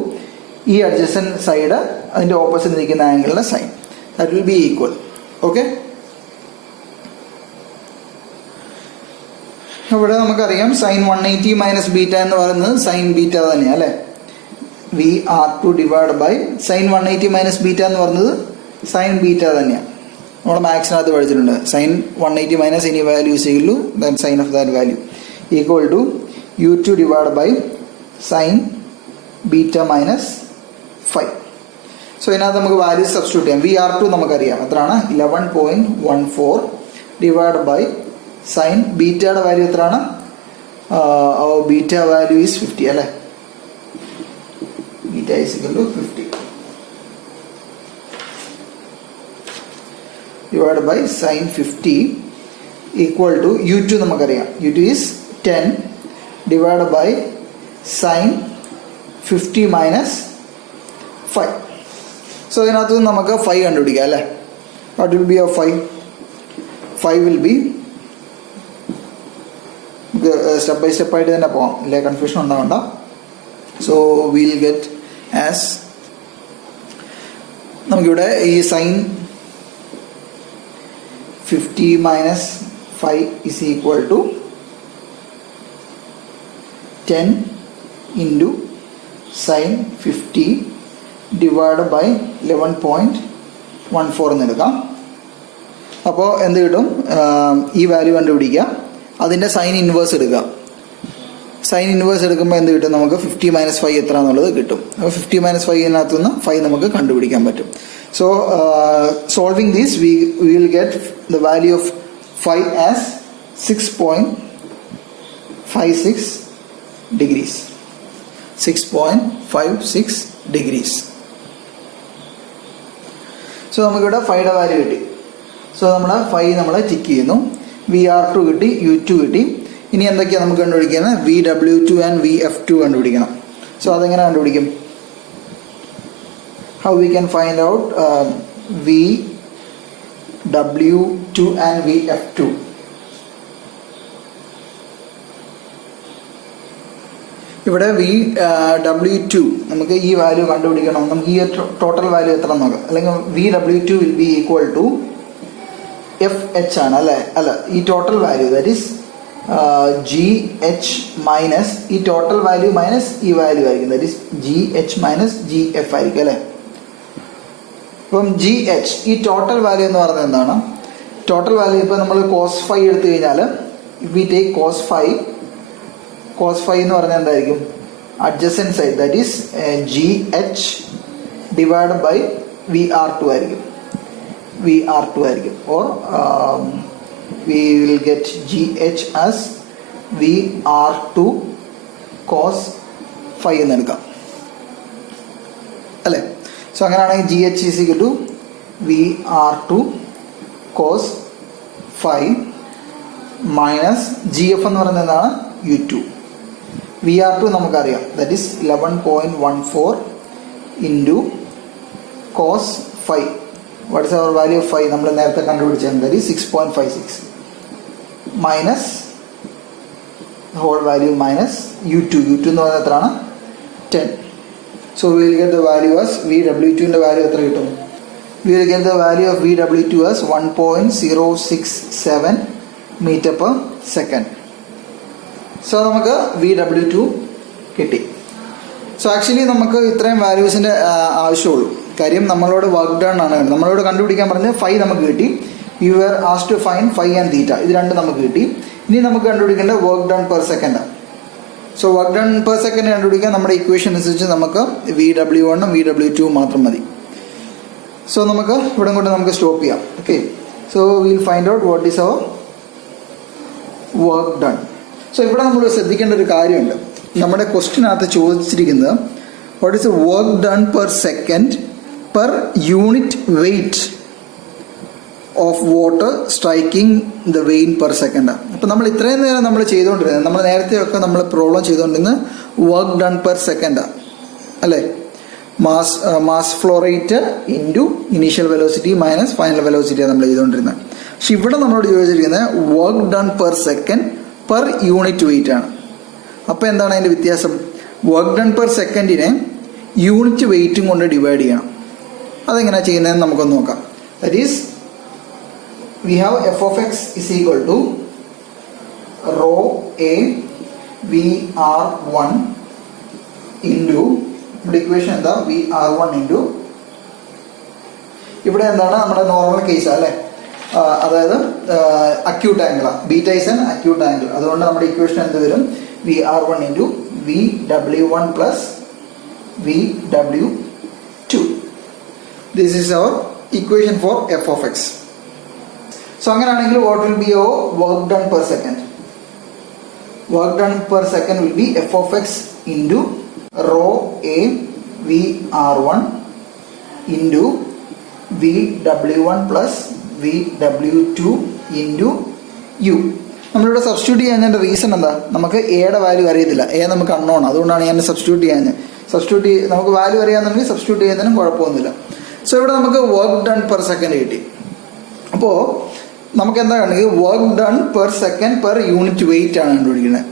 ഈ അഡ്ജസ്റ്റൻറ്റ് സൈഡ് അതിൻ്റെ ഓപ്പോസിറ്റ് നിൽക്കുന്ന ആംഗിളിൻ്റെ sine that will be equal. Okay, ഇവിടെ നമുക്കറിയാം സൈൻ 180 മൈനസ് ബീറ്റ എന്ന് പറയുന്നത് സൈൻ ബീറ്റ തന്നെയാണ് അല്ലേ. VR2 divide by sine 180 minus beta എന്ന് പറയുന്നത് സൈൻ ബീറ്റ തന്നെയാണ്. നമ്മൾ മാത്സിനകത്ത് പഠിച്ചിട്ടുണ്ട് sine 180 minus any value is equal to than sine of that value equal to U2 divide by sine beta minus 5. So ഇതിനകത്ത് നമുക്ക് വാല്യൂ സബ്സ്റ്റിറ്റ്യൂട്ട് ചെയ്യാം. VR2 നമുക്കറിയാം എത്രയാണ്? 11.14 ഡിവൈഡ് ബൈ സൈൻ ബീറ്റയുടെ വാല്യൂ എത്രയാണ്? ബീറ്റ വാല്യൂ ഈസ് 50 അല്ലേ. Beta is equal to 50 divided by sin 50 equal to U2 നമുക്കറിയാം U2 is 10 divided by sin 50 minus 5. So ഇതിനകത്ത് നമുക്ക് 5 കണ്ടുപിടിക്കാം അല്ലേ. What will be of 5? 5 will be step by step ആയിട്ട് തന്നെ പോകാം അല്ലേ, കൺഫ്യൂഷൻ ഉണ്ടാവണ്ട. സോ വിൽ ഗെറ്റ് ആസ് നമുക്കിവിടെ ഈ sine 50 minus 5 is equal to 10 into sin 50 divided by 11.14 എന്ന് എടുക്കാം. അപ്പോൾ എന്ത് കിട്ടും? ഈ വാല്യൂ കണ്ടുപിടിക്കുക, അതിൻ്റെ സൈൻ ഇൻവേഴ്സ് എടുക്കുക. സൈൻ ഇൻവേഴ്സ് എടുക്കുമ്പോൾ എന്ത് കിട്ടും? നമുക്ക് 50 മൈനസ് 5 എത്ര എന്നുള്ളത് കിട്ടും. അപ്പോൾ 50 മൈനസ് 5 നിന്ന് 5 നമുക്ക് കണ്ടുപിടിക്കാൻ പറ്റും. So solving this we will get the value of 5 as 6.56 degrees. 6.56 degrees. So നമുക്കിവിടെ 5യുടെ വാല്യൂ കിട്ടി. സോ നമ്മൾ 5 നമ്മൾ ടിക്ക് ചെയ്യുന്നു. VR2 കിട്ടി, U2 കിട്ടി. ഇനി എന്തൊക്കെയാണ് നമുക്ക് കണ്ടുപിടിക്കുന്നത്? VW2 and VF2 കണ്ടുപിടിക്കണം. സോ അതെങ്ങനെ കണ്ടുപിടിക്കും? How we can find out VW2 and VF2? ഇവിടെ VW2 നമുക്ക് ഈ വാല്യൂ കണ്ടുപിടിക്കണം. നമുക്ക് ഈ ടോട്ടൽ വാല്യൂ എത്ര നോക്കാം. അല്ലെങ്കിൽ VW2 will be equal to FH ആണ് അല്ല ഈ total value that is GH minus ഈ ടോട്ടൽ വാല്യൂ മൈനസ് ഈ വാല്യൂ ആയിരിക്കും that is GH minus GF ആയിരിക്കും അല്ലേ. അപ്പം GH ഈ ടോട്ടൽ വാല്യൂ എന്ന് പറയുന്നത് എന്താണ്? ടോട്ടൽ വാല്യൂ ഇപ്പോൾ നമ്മൾ cos 5 എടുത്തു കഴിഞ്ഞാൽ if we take cos 5 എന്ന് പറഞ്ഞാൽ എന്തായിരിക്കും? Adjacent side that is GH divide by VR2 ആയിരിക്കും. or we will get GH as VR2 cos phi എന്ന് എടുക്കാം അല്ലേ. സോ അങ്ങനെയാണെങ്കിൽ GH is equal to VR2 cos phi minus GF എന്ന് പറയുന്നത് എന്താണ്, U2. VR2 നമുക്കറിയാം, that is 11.14 into cos phi. What is our value of phi? നമ്മൾ നേരത്തെ കണ്ടുപിടിച്ചത് ദാറ്റ് ഈസ് 6.56 minus whole value minus U2 എന്ന് പറയുന്നത് എത്രയാണ്, 10. So we will get the value as VW2 ൻ്റെ വാല്യൂ എത്ര കിട്ടും? We will get the value of VW2 as 1.067 metre per second. So നമുക്ക് VW2 കിട്ടി. സോ ആക്ച്വലി നമുക്ക് ഇത്രയും വാല്യൂസിൻ്റെ ആവശ്യമുള്ളൂ. കാര്യം നമ്മളോട് വർക്ക് ഡൺ ആണ്, നമ്മളോട് കണ്ടുപിടിക്കാൻ പറഞ്ഞ് ഫൈവ് നമുക്ക് കിട്ടി. You are asked to find five and theta, ഇത് രണ്ട് നമുക്ക് കിട്ടി. ഇനി നമുക്ക് കണ്ടുപിടിക്കേണ്ട work done per second. So work done per second കണ്ടുപിടിക്കാൻ നമ്മുടെ ഇക്വേഷൻ അനുസരിച്ച് നമുക്ക് VW1 VW2 മാത്രം മതി. സോ നമുക്ക് ഇവിടെ കൊണ്ട് നമുക്ക് സ്റ്റോപ്പ് ചെയ്യാം. Okay, so will find out what is our work done. So ഇവിടെ നമ്മൾ ശ്രദ്ധിക്കേണ്ട ഒരു കാര്യമുണ്ട്. നമ്മുടെ ക്വസ്റ്റിനകത്ത് ചോദിച്ചിരിക്കുന്നത് what is a work done per second per unit weight of water striking the vane per second. അപ്പോൾ നമ്മൾ ഇത്രയും നേരം നമ്മൾ ചെയ്തുകൊണ്ടിരുന്നത്, നമ്മൾ നേരത്തെയൊക്കെ നമ്മൾ പ്രോബ്ലം ചെയ്തുകൊണ്ടിരുന്നത് വർക്ക് ഡൺ പെർ സെക്കൻഡാണ് അല്ലേ. Mass flow rate into initial velocity minus final വെലോസിറ്റിയാണ് നമ്മൾ ചെയ്തുകൊണ്ടിരുന്നത്. പക്ഷെ ഇവിടെ നമ്മളോട് ചോദിച്ചിരിക്കുന്നത് work done per second per unit weight ആണ്. അപ്പോൾ എന്താണ് അതിൻ്റെ വ്യത്യാസം? വർക്ക് ഡൺ പെർ സെക്കൻഡിനെ യൂണിറ്റ് വെയിറ്റും കൊണ്ട് ഡിവൈഡ് ചെയ്യണം. അതെങ്ങനെയാണ് ചെയ്യുന്നതെന്ന് നമുക്കൊന്ന് നോക്കാം. That is we have f of x is equal to rho a VR1 into ഇവിടെ ഇക്വേഷൻ എന്താ, VR1 ഇൻറ്റു ഇവിടെ എന്താണ് നമ്മുടെ നോർമൽ കേസ് അല്ലേ, അതായത് അക്യൂട്ട് ആംഗിളാണ്, beta is an acute angle. അതുകൊണ്ട് നമ്മുടെ ഇക്വേഷൻ എന്ത് വരും, VR1 into VW1 plus VW2. This is our equation for f of x. So അങ്ങനെയാണെങ്കിൽ what will be our work done per second? Work done per second will be f of x into rho a VR1 into VW1 plus VW2 into U. നമ്മളിവിടെ substitute ചെയ്യാൻ reason എന്താ, നമുക്ക് എയുടെ value അറിയത്തില്ല, A നമുക്ക് unknown, അതുകൊണ്ടാണ് ഞാൻ substitute ചെയ്യാൻ. നമുക്ക് വാല്യൂ അറിയാമെന്നുണ്ടെങ്കിൽ സബ്സ്റ്റിറ്റ്യൂട്ട് ചെയ്യുന്നതിനും കുഴപ്പമൊന്നുമില്ല. സോ ഇവിടെ നമുക്ക് വർക്ക് ഡൺ പെർ സെക്കൻഡ് കിട്ടി. അപ്പോൾ നമുക്ക് എന്താ കണ്ടെങ്കിൽ work done per second per unit weight ആണ് കണ്ടുപിടിക്കുന്നത്.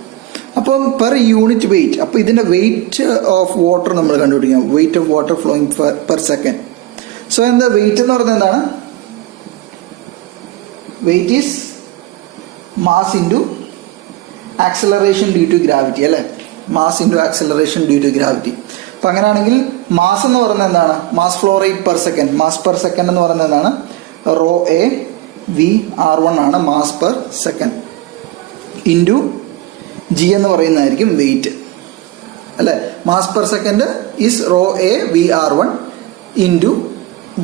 അപ്പം പെർ യൂണിറ്റ് വെയിറ്റ്, അപ്പോൾ ഇതിൻ്റെ വെയിറ്റ് ഓഫ് വാട്ടർ നമ്മൾ കണ്ടുപിടിക്കാം, weight of water flowing per second. So എന്താ വെയിറ്റ് എന്ന് പറയുന്നത് എന്താണ്, weight is mass into acceleration due to gravity അല്ലേ, mass into acceleration due to gravity. അപ്പം അങ്ങനെയാണെങ്കിൽ മാസ് എന്ന് പറയുന്നത് എന്താണ്, mass flow rate per second, mass per second എന്ന് പറയുന്നത് എന്താണ്, റോ എ VR1 ആണ് mass per second into G എന്ന് പറയുന്നതായിരിക്കും വെയിറ്റ് അല്ലേ. Mass per second is rho A VR1 into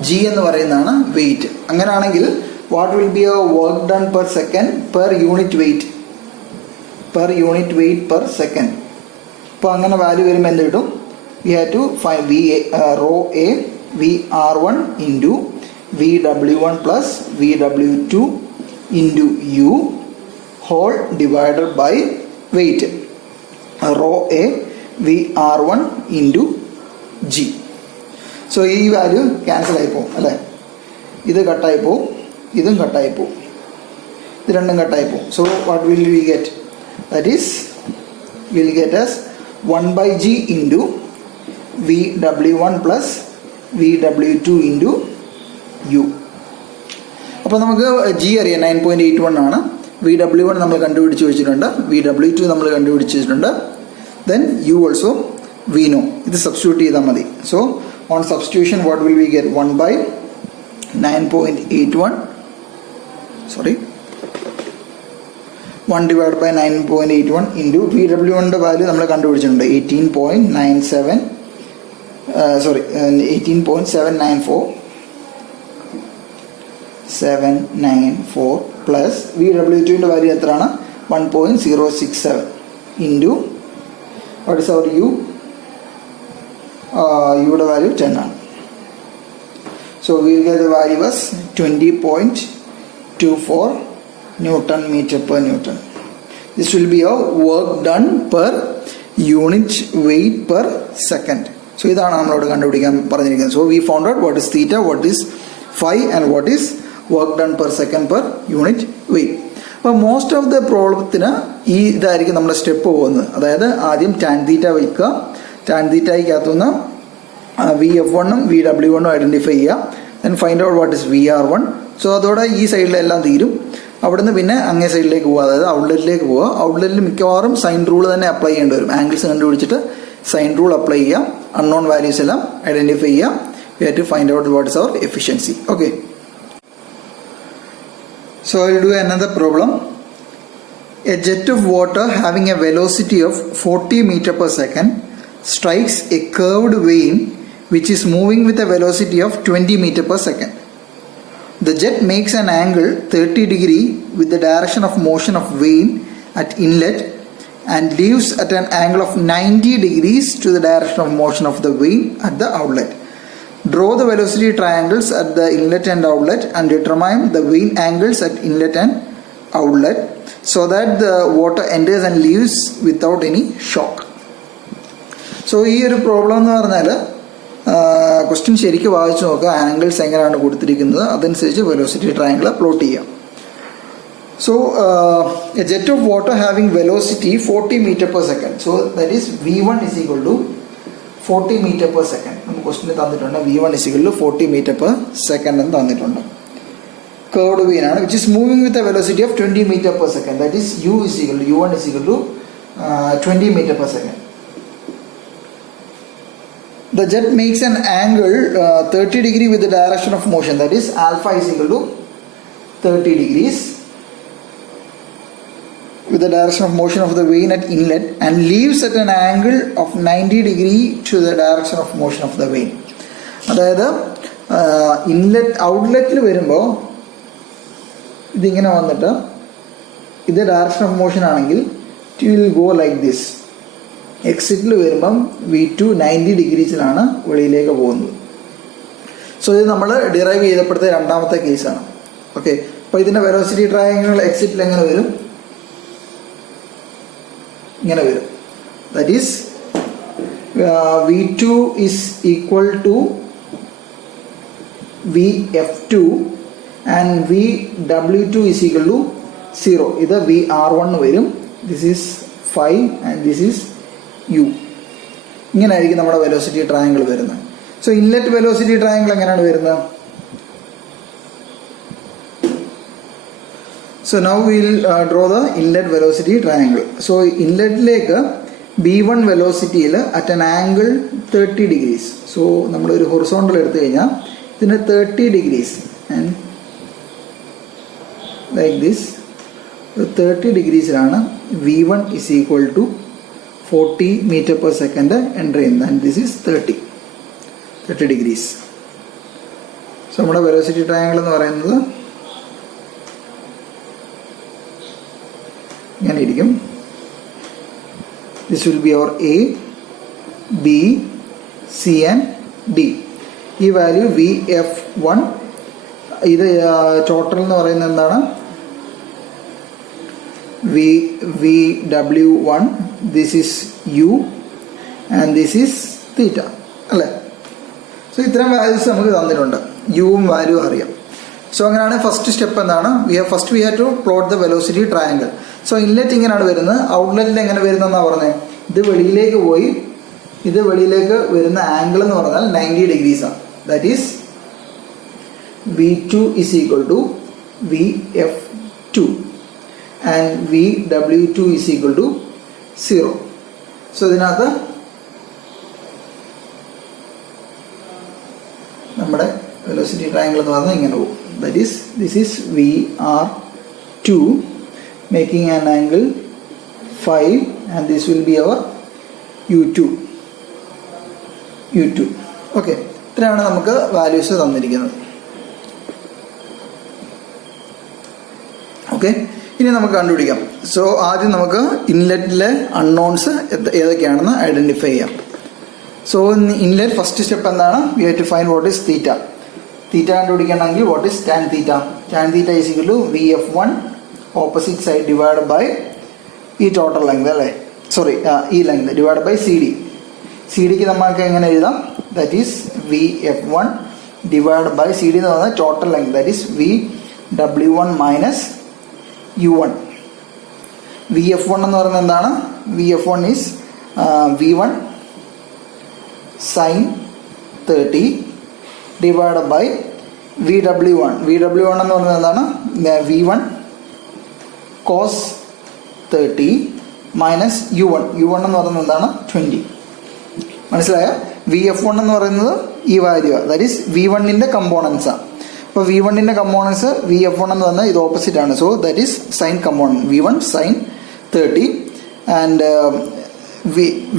G എന്ന് പറയുന്നതാണ് വെയിറ്റ്. അങ്ങനെയാണെങ്കിൽ what will be a work done per second per unit weight, per unit weight per second. അപ്പോൾ അങ്ങനെ value വരുമ്പോൾ എന്ത് കിട്ടും, we have to find rho A VR1 into VW1 plus VW2 into U whole divided by weight, rho A VR1 into G. So ഈ value cancel ആയി പോകും അല്ലേ, ഇത് കട്ടായി പോവും, ഇതും കട്ടായി പോവും, ഇത് രണ്ടും കട്ടായി പോവും. So what will we get, that is will get as 1/G into VW1 plus VW2 into U. അപ്പോൾ നമുക്ക് G അറിയാം 9.81 ആണ്, VW1 നമ്മൾ കണ്ടുപിടിച്ച് വെച്ചിട്ടുണ്ട്, VW2 നമ്മൾ കണ്ടുപിടിച്ച് വെച്ചിട്ടുണ്ട്, then U also we know. ഇത് സബ്സ്റ്റിറ്റ്യൂട്ട് ചെയ്താൽ മതി. So on substitution what will we get, 1/9.81 1 divided by 9.81 into VW1 value നമ്മൾ കണ്ടുപിടിച്ചിട്ടുണ്ട് 18.794 പ്ലസ് VW2 വാല്യൂ എത്രയാണ്, 1.067 into what is our u? U's value 10 ആണ്. So we will get the value as 20.24 Newton meter per Newton. This will be our work done per unit weight per second. So ഇതാണ് നമ്മളോട് കണ്ടുപിടിക്കാൻ പറഞ്ഞിരിക്കുന്നത്. So we found out what is theta, what is phi and what is work done per second per unit weight. അപ്പോൾ most of the പ്രോബ്ലത്തിന് ഈ ഇതായിരിക്കും നമ്മുടെ step പോകുന്നത്. അതായത് ആദ്യം ടാൻ തീറ്റ വയ്ക്കുക, ടാൻ തീറ്റയ്ക്കകത്തുനിന്ന് VF1ഉം VW1ഉം ഐഡൻറ്റിഫൈ ചെയ്യുക, then find out what is VR1. So അതോടെ ഈ സൈഡിലെല്ലാം തീരും. അവിടുന്ന് പിന്നെ അങ്ങേ സൈഡിലേക്ക് പോകുക, അതായത് ഔട്ട്ലെറ്റിലേക്ക് പോവുക. ഔട്ട്ലെറ്റിൽ മിക്കവാറും സൈൻ റൂൾ തന്നെ അപ്ലൈ ചെയ്യേണ്ടി വരും. ആംഗിൾസ് കണ്ടുപിടിച്ചിട്ട് സൈൻ റൂൾ അപ്ലൈ ചെയ്യുക, അൺനോൺ വാല്യൂസ് എല്ലാം ഐഡൻറ്റിഫൈ ചെയ്യുക. We have to find out what is our efficiency. Okay, so I will do another problem. A jet of water having a velocity of 40 meter per second strikes a curved vein which is moving with a velocity of 20 meter per second. The jet makes an angle 30 degree with the direction of motion of vein at inlet and leaves at an angle of 90 degrees to the direction of motion of the vein at the outlet. Draw the velocity triangles at the inlet and outlet and determine the vein angles at inlet and outlet so that the water enters and leaves without any shock. So ഈ ഒരു problem എന്ന് പറഞ്ഞാൽ question ശരിക്കും വായിച്ചു നോക്കുക, angles എങ്ങനെയാണ് കൊടുത്തിരിക്കുന്നത്, അതനുസരിച്ച് വെലോസിറ്റി ട്രയാങ്കിൾ പ്ലോട്ട് ചെയ്യാം. So a jet of water having velocity 40 meter per second. So that is V1 is equal to 40 meter per second. നമുക്ക് ക്വസ്റ്റ്യൻ തന്നിട്ടുണ്ട് V1 is equal to 40 meter per second എന്ന് തന്നിട്ടുണ്ട്. Curved vein ആണ് which is moving with a velocity of 20 meter per second. That is U is equal to U1 is equal to 20 meter per second. The jet makes an angle 30 degree with the direction of motion. That is alpha is equal to 30 degrees with the direction of motion of the vein at inlet and leaves at an angle of 90 degree to the direction of motion of the vein. അതായത് inlet ഔട്ട്ലെറ്റിൽ വരുമ്പോൾ ഇതിങ്ങനെ വന്നിട്ട് ഇത് direction of motion ആണെങ്കിൽ it will go like this. എക്സിറ്റിൽ വരുമ്പം V2 90 ഡിഗ്രീസിലാണ് വെളിയിലേക്ക് പോകുന്നത്. സോ ഇത് നമ്മൾ ഡിറൈവ് ചെയ്തപ്പോഴത്തെ രണ്ടാമത്തെ കേസാണ്. ഓക്കെ, അപ്പോൾ ഇതിൻ്റെ വെലോസിറ്റി ട്രയാങ്കിൾ എക്സിറ്റിൽ എങ്ങനെ വരും? ഇങ്ങനെ വരും. That is V2 is equal to VF2 and VW2 is equal to 0. ഇത് VR1 വരും. This is phi and this is U. ഇങ്ങനെ ആയിരിക്കും നമ്മുടെ വെലോസിറ്റി ട്രയാങ്കിൾ വരുന്നത്. സോ ഇൻലെറ്റ് വെലോസിറ്റി ട്രയാങ്കിൾ എങ്ങനെയാണ് വരുന്നത്? So now we will draw the inlet velocity triangle. So ഇൻലെറ്റിലേക്ക് B1 വെലോസിറ്റിയിൽ at an angle 30 degrees. So നമ്മളൊരു ഹൊറിസോണ്ടൽ എടുത്തു കഴിഞ്ഞാൽ ഇതിന് 30 degrees and like this 30 ഡിഗ്രീസിലാണ് V1 is equal to 40 meter per second enter ചെയ്യുന്നത് and this is 30 degrees. So നമ്മുടെ velocity triangle എന്ന് പറയുന്നത് ഇങ്ങനെ ഇരിക്കും. This will be our A, B, C and D. ഈ വാല്യൂ VF1. ഇത് ടോട്ടൽ എന്ന് പറയുന്നത് എന്താണ്? VW1. This is U and this is theta അല്ലേ? സോ ഇത്രയും വാല്യൂസ് നമുക്ക് തന്നിട്ടുണ്ട്. യുവും വാല്യൂ അറിയാം. സോ അങ്ങനെയാണ് ഫസ്റ്റ് സ്റ്റെപ്പ് എന്താണ്? We have to plot the velocity triangle. So inlet ഇങ്ങനെയാണ് വരുന്നത്. ഔട്ട്ലെറ്റിൽ എങ്ങനെ വരുന്നതെന്നാണ് പറഞ്ഞത്? ഇത് വെളിയിലേക്ക് പോയി ഇത് വെളിയിലേക്ക് വരുന്ന ആംഗിൾ എന്ന് പറഞ്ഞാൽ 90 ഡിഗ്രീസാണ്. That is V2 is equal to VF2 and VW2 is equal to 0. So ഇതിനകത്ത് നമ്മുടെ വെലോസിറ്റി ട്രയാങ്കിൾ എന്ന് പറഞ്ഞാൽ ഇങ്ങനെ പോകും. That is, this is VR2 making an angle 5 and this will be our U2. Okay, ഇത്രയാണ് നമുക്ക് വാല്യൂസ് തന്നിരിക്കുന്നത്. Okay, ഇനി നമുക്ക് കണ്ടുപിടിക്കാം. സോ ആദ്യം നമുക്ക് ഇൻലെറ്റിലെ അൺനോൺസ് ഏതൊക്കെയാണെന്ന് ഐഡന്റിഫൈ ചെയ്യാം. സോ ഇൻലെറ്റ് ഫസ്റ്റ് സ്റ്റെപ്പ് എന്താണ്? We have to find what is theta. Theta കണ്ടുപിടിക്കണമെങ്കിൽ what is tan theta? Tan theta is equal to VF1 opposite side divide by ഈ ടോട്ടൽ ലെങ്ത് അല്ലേ, sorry ഈ length divide by CD. CDക്ക് നമുക്ക് എങ്ങനെ എഴുതാം? That is VF1 divide by CD എന്ന് പറയുന്നത് total length, that is VW1 minus U1. VF1 എന്ന് പറയുന്നത് എന്താണ്? VF1 is V1 sin 30 divide by VW1. VW1 എന്ന് പറയുന്നത് എന്താണ്? V1 cos 30 minus U1. U1 എന്ന് പറയുന്നത് എന്താണ്? 20. മനസ്സിലായോ? VF1 എന്ന് പറയുന്നത് ഈ വാല്യൂ, ദാറ്റ് ഈസ് V1ന്റെ കമ്പോണൻസാണ്. അപ്പോൾ V1ന്റെ കമ്പോണൻസ് VF1 എന്ന് പറഞ്ഞാൽ ഇത് ഓപ്പോസിറ്റ് ആണ്. So that is sign component V1 sin 30 and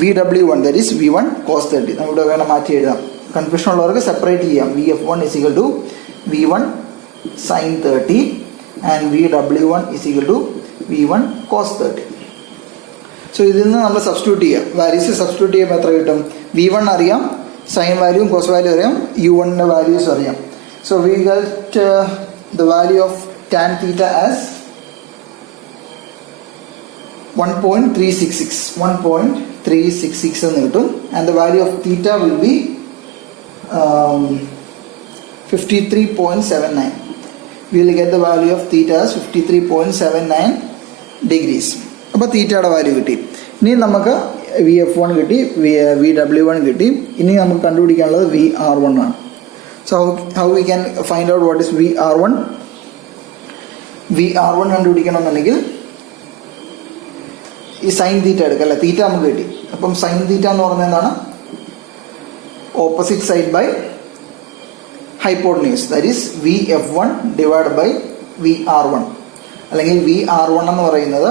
VW1 that is V1 cos 30. നമ്മുടെ വേണം മാറ്റി എഴുതാം. കൺഫ്യൂഷൻ ഉള്ളവർക്ക് സെപ്പറേറ്റ് ചെയ്യാം. VF1 is equal to V1 sin 30 and VW1 is equal to V1 cos 30. So ഇതിൽ നിന്ന് നമ്മൾ സബ്സ്റ്റിറ്റ്യൂട്ട് ചെയ്യാം. വാല്യൂസ് സബ്സ്റ്റിറ്റ്യൂട്ട് ചെയ്യുമ്പോൾ എത്ര കിട്ടും? V1 അറിയാം, സൈൻ വാല്യൂവും കോസ് വാല്യൂ അറിയാം, U1ന്റെ വാല്യൂസ് അറിയാം. So we get the value of tan theta as 1.366 എന്ന് കിട്ടും. And the value of theta will be 53.79. We will get the value of theta as 53.79 degrees. അപ്പോൾ തീറ്റയുടെ വാല്യൂ കിട്ടി. ഇനി നമുക്ക് VF1 കിട്ടി, VW1 കിട്ടി. ഇനി നമുക്ക് കണ്ടുപിടിക്കാനുള്ളത് VR1 ആണ്. So how we can find out what is VR1? VR1 കണ്ടുപിടിക്കണമെന്നുണ്ടെങ്കിൽ ഈ സൈൻ തീറ്റ എടുക്കുക അല്ലേ, തീറ്റ നമുക്ക് കിട്ടി. അപ്പം സൈൻ തീറ്റ എന്ന് പറയുന്നത് എന്താണ്? Opposite side by hypotenuse, that is VF1 divide by VR1, അല്ലെങ്കിൽ VR1 എന്ന് പറയുന്നത്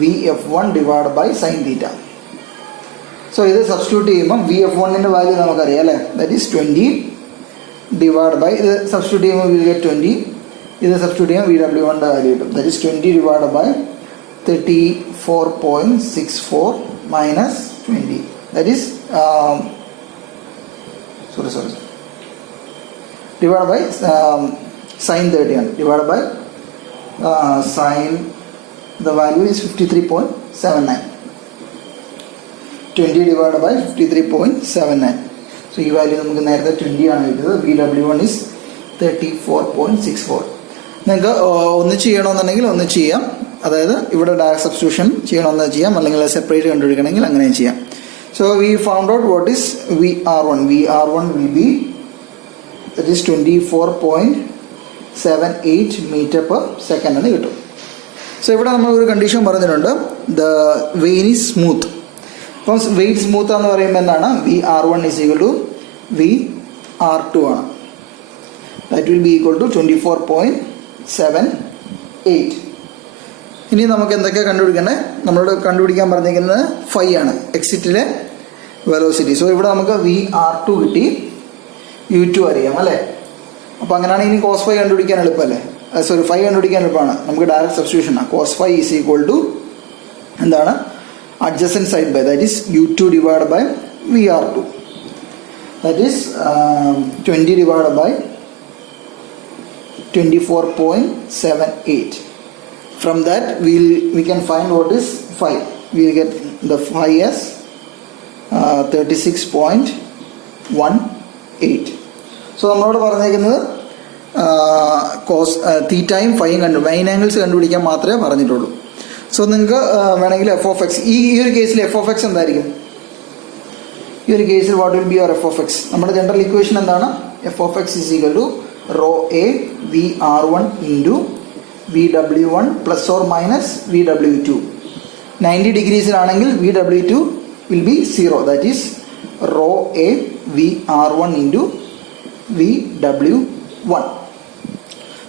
VF1 divide by sine theta. So ഇത് സബ്സ്റ്റിറ്റ്യൂട്ട് ചെയ്യുമ്പം VF1ന്റെ വാല്യൂ നമുക്കറിയാം അല്ലേ, ദാറ്റ് ഈസ് 20 ഡിവൈഡ് ബൈ ഇത് സബ്സ്റ്റിറ്റ്യൂട്ട് ചെയ്യുമ്പോൾ വിൽ ഗെറ്റ് 20. ഇത് സബ്സ്റ്റിറ്റ്യൂട്ട് ചെയ്യുമ്പോൾ VW1ന്റെ വാല്യൂ കിട്ടും, that is 20 divide by 34.64 minus 20, that is divide by sine 30 ആണ്. Divide by sine the value is 53.79. 20 divided by 53.79. So ഈ വാല്യൂ നമുക്ക് നേരത്തെ 20 ആണ് കിട്ടിയത്. VW1 is 34.64. നിങ്ങൾക്ക് ഒന്ന് ചെയ്യണമെന്നുണ്ടെങ്കിൽ ഒന്ന് ചെയ്യാം, അതായത് ഇവിടെ ഡയറക്റ്റ് സബ്സ്റ്റിറ്റ്യൂഷൻ ചെയ്യണമെന്ന് ചെയ്യാം, അല്ലെങ്കിൽ സെപ്പറേറ്റ് കണ്ടുപിടിക്കണമെങ്കിൽ അങ്ങനെയും ചെയ്യാം. So we found out what is VR1. VR1 will be that is 24.78 meter per second എന്ന് കിട്ടും. സോ ഇവിടെ നമ്മൾ ഒരു കണ്ടീഷൻ പറഞ്ഞിട്ടുണ്ട്, ദ വെയിൻ ഈസ് സ്മൂത്ത്. അപ്പം വെയിൻ സ്മൂത്ത് എന്ന് പറയുമ്പോൾ എന്താണ്? VR1 is equal to VR2 ആണ്. That will be equal to 24.78. ഇനി നമുക്ക് എന്തൊക്കെയാണ് കണ്ടുപിടിക്കണ്ടേ? നമ്മളോട് കണ്ടുപിടിക്കാൻ പറഞ്ഞിരിക്കുന്നത് ഫൈ ആണ്, എക്സിറ്റിലെ വെലോസിറ്റി. സോ ഇവിടെ നമുക്ക് VR2 കിട്ടി, U2 അറിയാം അല്ലേ. അപ്പോൾ അങ്ങനെയാണെങ്കിൽ ഇനി കോസ് ഫൈ കണ്ടുപിടിക്കാൻ എളുപ്പമല്ലേ, സോറി ഫൈ കണ്ടുപിടിക്കാൻ എളുപ്പമാണ്. നമുക്ക് ഡയറക്റ്റ് സബ്സ്റ്റിറ്റ്യൂഷൻ ആണ്. Cos phi is equal to എന്താണ്? Adjacent side by, that is U2 divide by VR2, that is 20 divide by 24.78. From that we can find what is phi. We will get the phi as 36.18. So നമ്മളോട് പറഞ്ഞേക്കുന്നത് cos തീറ്റയും ഫൈയും wine angles കണ്ടുപിടിക്കാൻ മാത്രമേ പറഞ്ഞിട്ടുള്ളൂ. So നിങ്ങൾക്ക് വേണമെങ്കിൽ f(x) ഈ ഒരു കേസിൽ f(x) എന്തായിരിക്കും? ഈ ഒരു കേസിൽ what will be your f(x)? നമ്മുടെ ജനറൽ ഇക്വേഷൻ എന്താണ്? f(x) is equal to rho a VR1 into VW1 plus or minus VW2. 90 ഡിഗ്രീസിലാണെങ്കിൽ VW2 will be 0, that is rho a VR1 into VW1.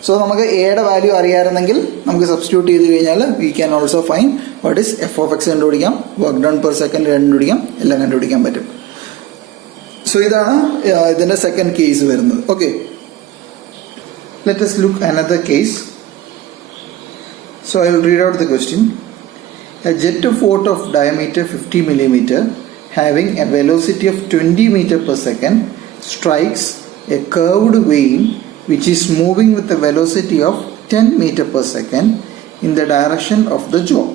So നമുക്ക് എയുടെ value അറിയാമായിരുന്നെങ്കിൽ നമുക്ക് substitute ചെയ്ത് കഴിഞ്ഞാൽ we can also find what is f(x) കണ്ടുപിടിക്കാം, work done per second കണ്ടുപിടിക്കാം, എല്ലാം കണ്ടുപിടിക്കാൻ പറ്റും. സോ ഇതാണ് ഇതിൻ്റെ സെക്കൻഡ് കേസ് വരുന്നത്. Okay, let us look another case. So I will read out the question. A jet of water of diameter 50 millimeter having a velocity of 20 meter per second strikes a curved vein which is moving with a velocity of 10 meter per second in the direction of the jaw.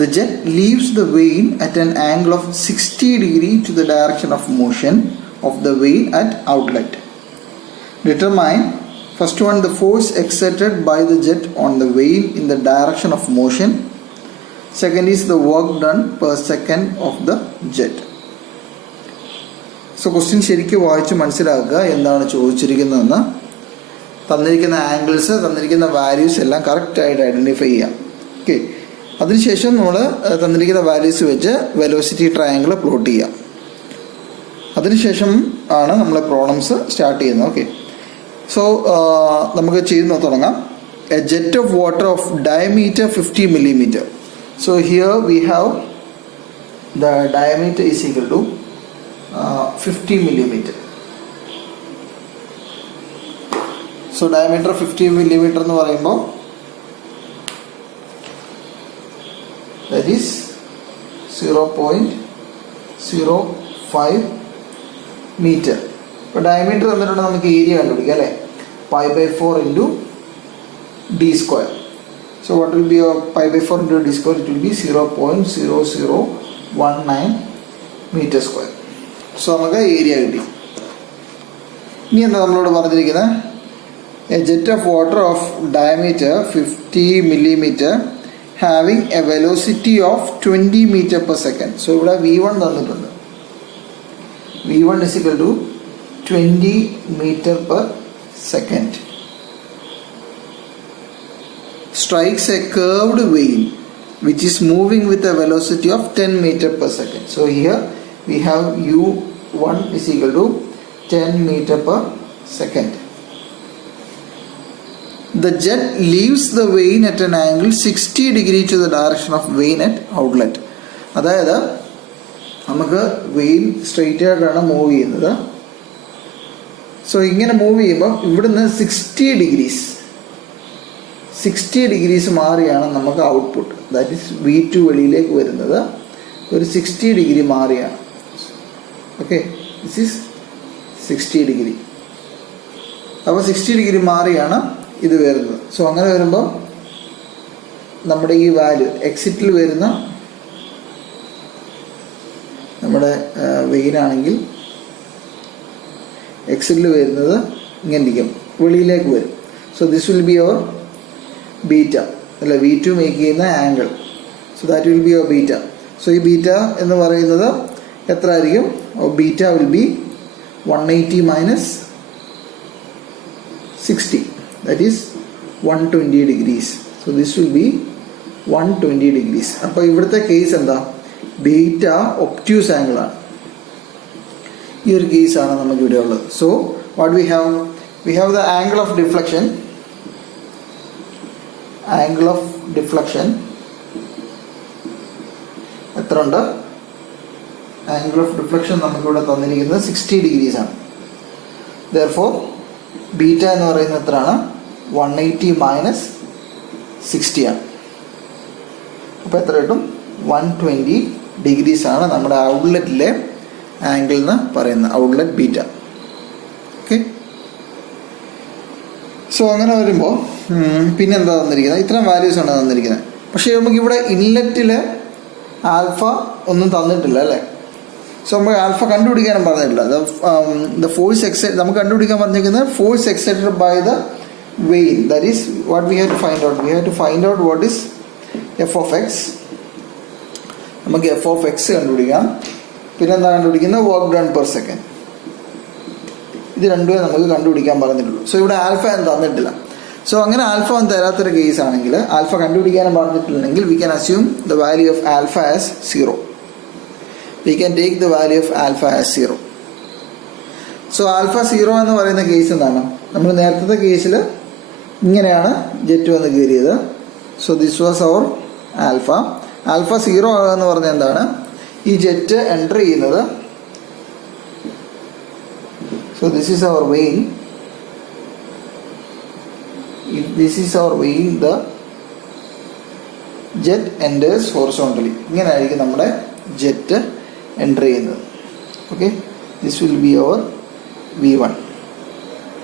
The jet leaves the vein at an angle of 60 degree to the direction of motion of the vein at outlet. Determine, first one, the force exerted by the jet on the vein in the direction of motion. Second is the work done per second of the jet. So question ശരിക്കും വായിച്ച് മനസ്സിലാക്കുക എന്താണ് ചോദിച്ചിരിക്കുന്നതെന്ന്. തന്നിരിക്കുന്ന angles, തന്നിരിക്കുന്ന values എല്ലാം കറക്റ്റായിട്ട് identify ചെയ്യാം. Okay, അതിനുശേഷം നമ്മൾ തന്നിരിക്കുന്ന വാല്യൂസ് വെച്ച് വെലോസിറ്റി ട്രയാങ്കിൾ പ്ലോട്ട് ചെയ്യാം. അതിനുശേഷം ആണ് നമ്മൾ പ്രോബ്ലംസ് സ്റ്റാർട്ട് ചെയ്യുന്നത്. ഓക്കെ, സോ നമുക്ക് ചെയ്ത് തുടങ്ങാം. A jet of water of diameter 50 millimeter. So here we have the diameter is equal to 50 millimeter. So diameter 50 millimeter എന്ന് പറയുമ്പോൾ that is 0.05 meter. ഇപ്പോൾ ഡയമീറ്റർ തന്നിട്ടുണ്ട്, നമുക്ക് ഏരിയ കണ്ടുപിടിക്കാം അല്ലേ. π/4 into d square. So what will be your π/4 into d square? It will be 0.0019 meter square. So നമുക്ക് area കിട്ടി. ഇനി എന്താ നമ്മളോട് പറഞ്ഞിരിക്കുന്നത്? A jet of water of diameter 50 millimeter having a velocity of 20 meter per second. So ഇവിടെ V1 തന്നിട്ടുണ്ട്. V1 is equal to 20 meter per second. Strikes a curved vein which is moving with a velocity of 10 meter per second. So here we have U1 is equal to 10 meter per second. The jet leaves the vein at an angle 60 degree to the direction of vein at outlet. അതായത് നമുക്ക് vein straight ആയിട്ടാണ് move ചെയ്യുന്നത്. So ഇങ്ങനെ move ചെയ്യുമ്പോൾ ഇവിടുന്ന് 60 degrees മാറിയാണ് നമുക്ക് output, that is V2 വെളിയിലേക്ക് വരുന്നത്. ഒരു 60 ഡിഗ്രി മാറിയാണ്. Okay, this is 60 degree. അപ്പോൾ 60 ഡിഗ്രി മാറിയാണ് ഇത് വരുന്നത്. സോ അങ്ങനെ വരുമ്പോൾ നമ്മുടെ ഈ വാല്യൂ എക്സിറ്റിൽ വരുന്ന നമ്മുടെ വെയിനാണെങ്കിൽ എക്സിറ്റിൽ വരുന്നത് ഇങ്ങനെ ഇരിക്കും, വെളിയിലേക്ക് വരും. So this will be your beta, അല്ല V2 മേക്ക് ചെയ്യുന്ന angle. So that will be your beta. So ഈ ബീറ്റ എന്ന് പറയുന്നത് എത്ര ആയിരിക്കും? Beta will B 180 minus 60. That is 120 degrees. So this will be 120 degrees. അപ്പോൾ ഇവിടുത്തെ കേസ് എന്താ? ബീറ്റ ഒബ്റ്റ്യൂസ് ആംഗിൾ ആണ്. ഈ ഒരു കേസാണ് നമുക്ക് ഇവിടെ ഉള്ളത്. So what we have the angle of deflection. Angle of deflection എത്ര ഉണ്ട്? ആംഗിൾ ഓഫ് ഡിഫ്ലക്ഷൻ നമുക്കിവിടെ തന്നിരിക്കുന്നത് 60 degrees ആണ്. Therefore ബീറ്റ എന്ന് പറയുന്നത് എത്രയാണ്? 180 minus 60 ആണ്. അപ്പോൾ എത്ര കിട്ടും? 120 degrees ആണ് നമ്മുടെ ഔട്ട്ലെറ്റിലെ ആംഗിൾ എന്ന് പറയുന്നത്, ഔട്ട്ലെറ്റ് ബീറ്റ. ഓക്കെ, സോ അങ്ങനെ വരുമ്പോൾ പിന്നെന്താ തന്നിരിക്കുന്നത്? ഇത്രയും വാല്യൂസ് ആണ് തന്നിരിക്കുന്നത്. പക്ഷേ നമുക്കിവിടെ ഇൻലെറ്റിൽ ആൽഫ ഒന്നും തന്നിട്ടില്ല അല്ലേ. സോ നമുക്ക് ആൽഫ കണ്ടുപിടിക്കാനും പറഞ്ഞിട്ടില്ല. ദ ഫോഴ്സ് എക്സൈറ്റ് നമുക്ക് കണ്ടുപിടിക്കാൻ പറഞ്ഞിരിക്കുന്നത് force excited by the vane. That is what we have to find out. We have to find out what is F of X. നമുക്ക് എഫ് ഓഫ് എക്സ് കണ്ടുപിടിക്കാം. പിന്നെന്താ കണ്ടുപിടിക്കുന്നത്? Work done per second. ഇത് രണ്ടുമേ നമുക്ക് കണ്ടുപിടിക്കാൻ പറഞ്ഞിട്ടുള്ളൂ. സോ ഇവിടെ ആൽഫ എന്ന് തന്നിട്ടില്ല. സോ അങ്ങനെ ആൽഫ എന്ന് തരാത്തൊരു കേസ് ആണെങ്കിൽ, ആൽഫ കണ്ടുപിടിക്കാനും പറഞ്ഞിട്ടില്ലെങ്കിൽ, we can assume the value of alpha as 0. We can take the value of alpha as 0. So alpha 0 എന്ന് പറയുന്ന കേസ് എന്താണ്? നമ്മൾ നേരത്തെ കേസിൽ ഇങ്ങനെയാണ് ജെറ്റ് വന്ന് കയറിയത്. So this was our alpha. Alpha 0 എന്ന് പറഞ്ഞാൽ എന്താണ്? ഈ ജെറ്റ് എൻ്റർ ചെയ്യുന്നത്, so this is our vane. If this is our vein, the jet enters horizontally. ഇങ്ങനെയായിരിക്കും നമ്മുടെ ജെറ്റ് എൻ്റർ ചെയ്യുന്നത്. Okay, this will be our V1.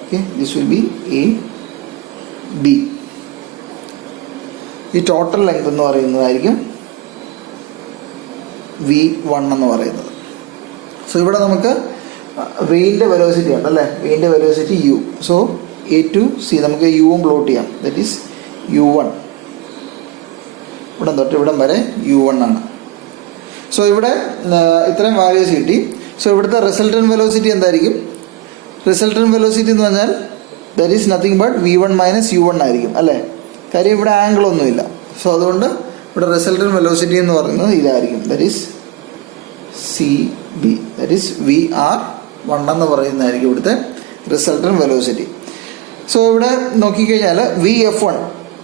Okay, this will be A B. ഈ total length എന്ന് പറയുന്നതായിരിക്കും V1 എന്ന് പറയുന്നത്. So ഇവിടെ നമുക്ക് വെയിൻ്റെ വെലോസിറ്റി ഉണ്ട് അല്ലേ, വെയിൻ്റെ velocity U. So A to C നമുക്ക് യുവും പ്ലോട്ട് ചെയ്യാം. That is U1. ഇവിടെ തൊട്ട് ഇവിടം വരെ U1 ആണ്. സോ ഇവിടെ ഇത്രയും വാല്യൂസ് കിട്ടി. സോ ഇവിടുത്തെ റിസൾട്ടൻ വെലോസിറ്റി എന്തായിരിക്കും? റിസൾട്ടൻ വെലോസിറ്റി എന്ന് പറഞ്ഞാൽ that is nothing but V1 minus U1 ആയിരിക്കും അല്ലേ, കാര്യം ഇവിടെ ആംഗിൾ ഒന്നുമില്ല. സോ അതുകൊണ്ട് ഇവിടെ റിസൾട്ടൻ വെലോസിറ്റി എന്ന് പറയുന്നത് ഇതായിരിക്കും. That is CB, that is VR1 എന്ന് പറയുന്നതായിരിക്കും ഇവിടുത്തെ റിസൾട്ടൻ വെലോസിറ്റി. സോ ഇവിടെ നോക്കിക്കഴിഞ്ഞാൽ VF1,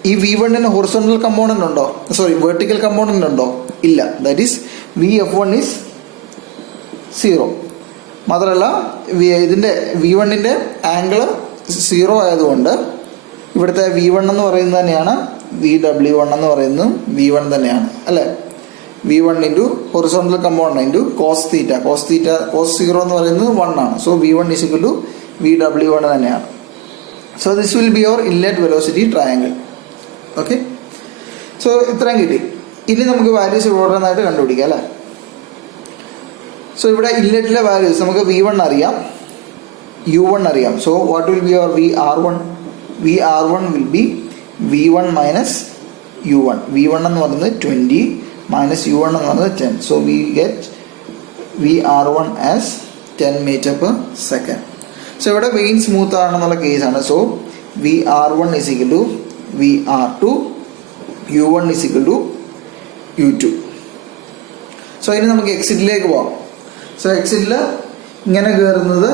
ഈ V1ന് ഹൊറിസോണ്ടൽ കമ്പോണൻ്റ് ഉണ്ടോ, സോറി വെർട്ടിക്കൽ കമ്പോണൻ്റ് ഉണ്ടോ? ഇല്ല. That is VF1 is 0. മാത്രമല്ല ഇതിൻ്റെ V1ൻ്റെ ആംഗിൾ 0 ആയതുകൊണ്ട് ഇവിടുത്തെ V1 എന്ന് പറയുന്നത് തന്നെയാണ് VW1 എന്ന് പറയുന്നതും V1 തന്നെയാണ് അല്ലേ. V1 into horizontal component into cos theta. Cos 0 എന്ന് പറയുന്നത് 1 ആണ്. So V1 is equal to VW1 തന്നെയാണ്. So this will be your inlet velocity triangle. Okay, so ഇത്രയും കിട്ടി. ഇനി നമുക്ക് വാല്യൂസ് ഓരോന്നായിട്ട് കണ്ടുപിടിക്കാം അല്ലേ. സോ ഇവിടെ ഇൻലെറ്റിലെ വാല്യൂസ് നമുക്ക് V1 അറിയാം, U1 അറിയാം. So what will be your VR1? VR1 will be V1 minus U1. V1 എന്ന് പറയുന്നത് 20 മൈനസ് U1 എന്ന് പറയുന്നത് 10. So we get VR1 as 10 metre per second. So ഇവിടെ വെയിൻ സ്മൂത്ത് ആണെന്നുള്ള കേസാണ്. So VR1 is equal to VR2, U1 is equal to U2. So ഇനി നമുക്ക് എക്സിറ്റിലേക്ക് പോകാം. സോ എക്സിറ്റിൽ ഇങ്ങനെ കയറുന്നത്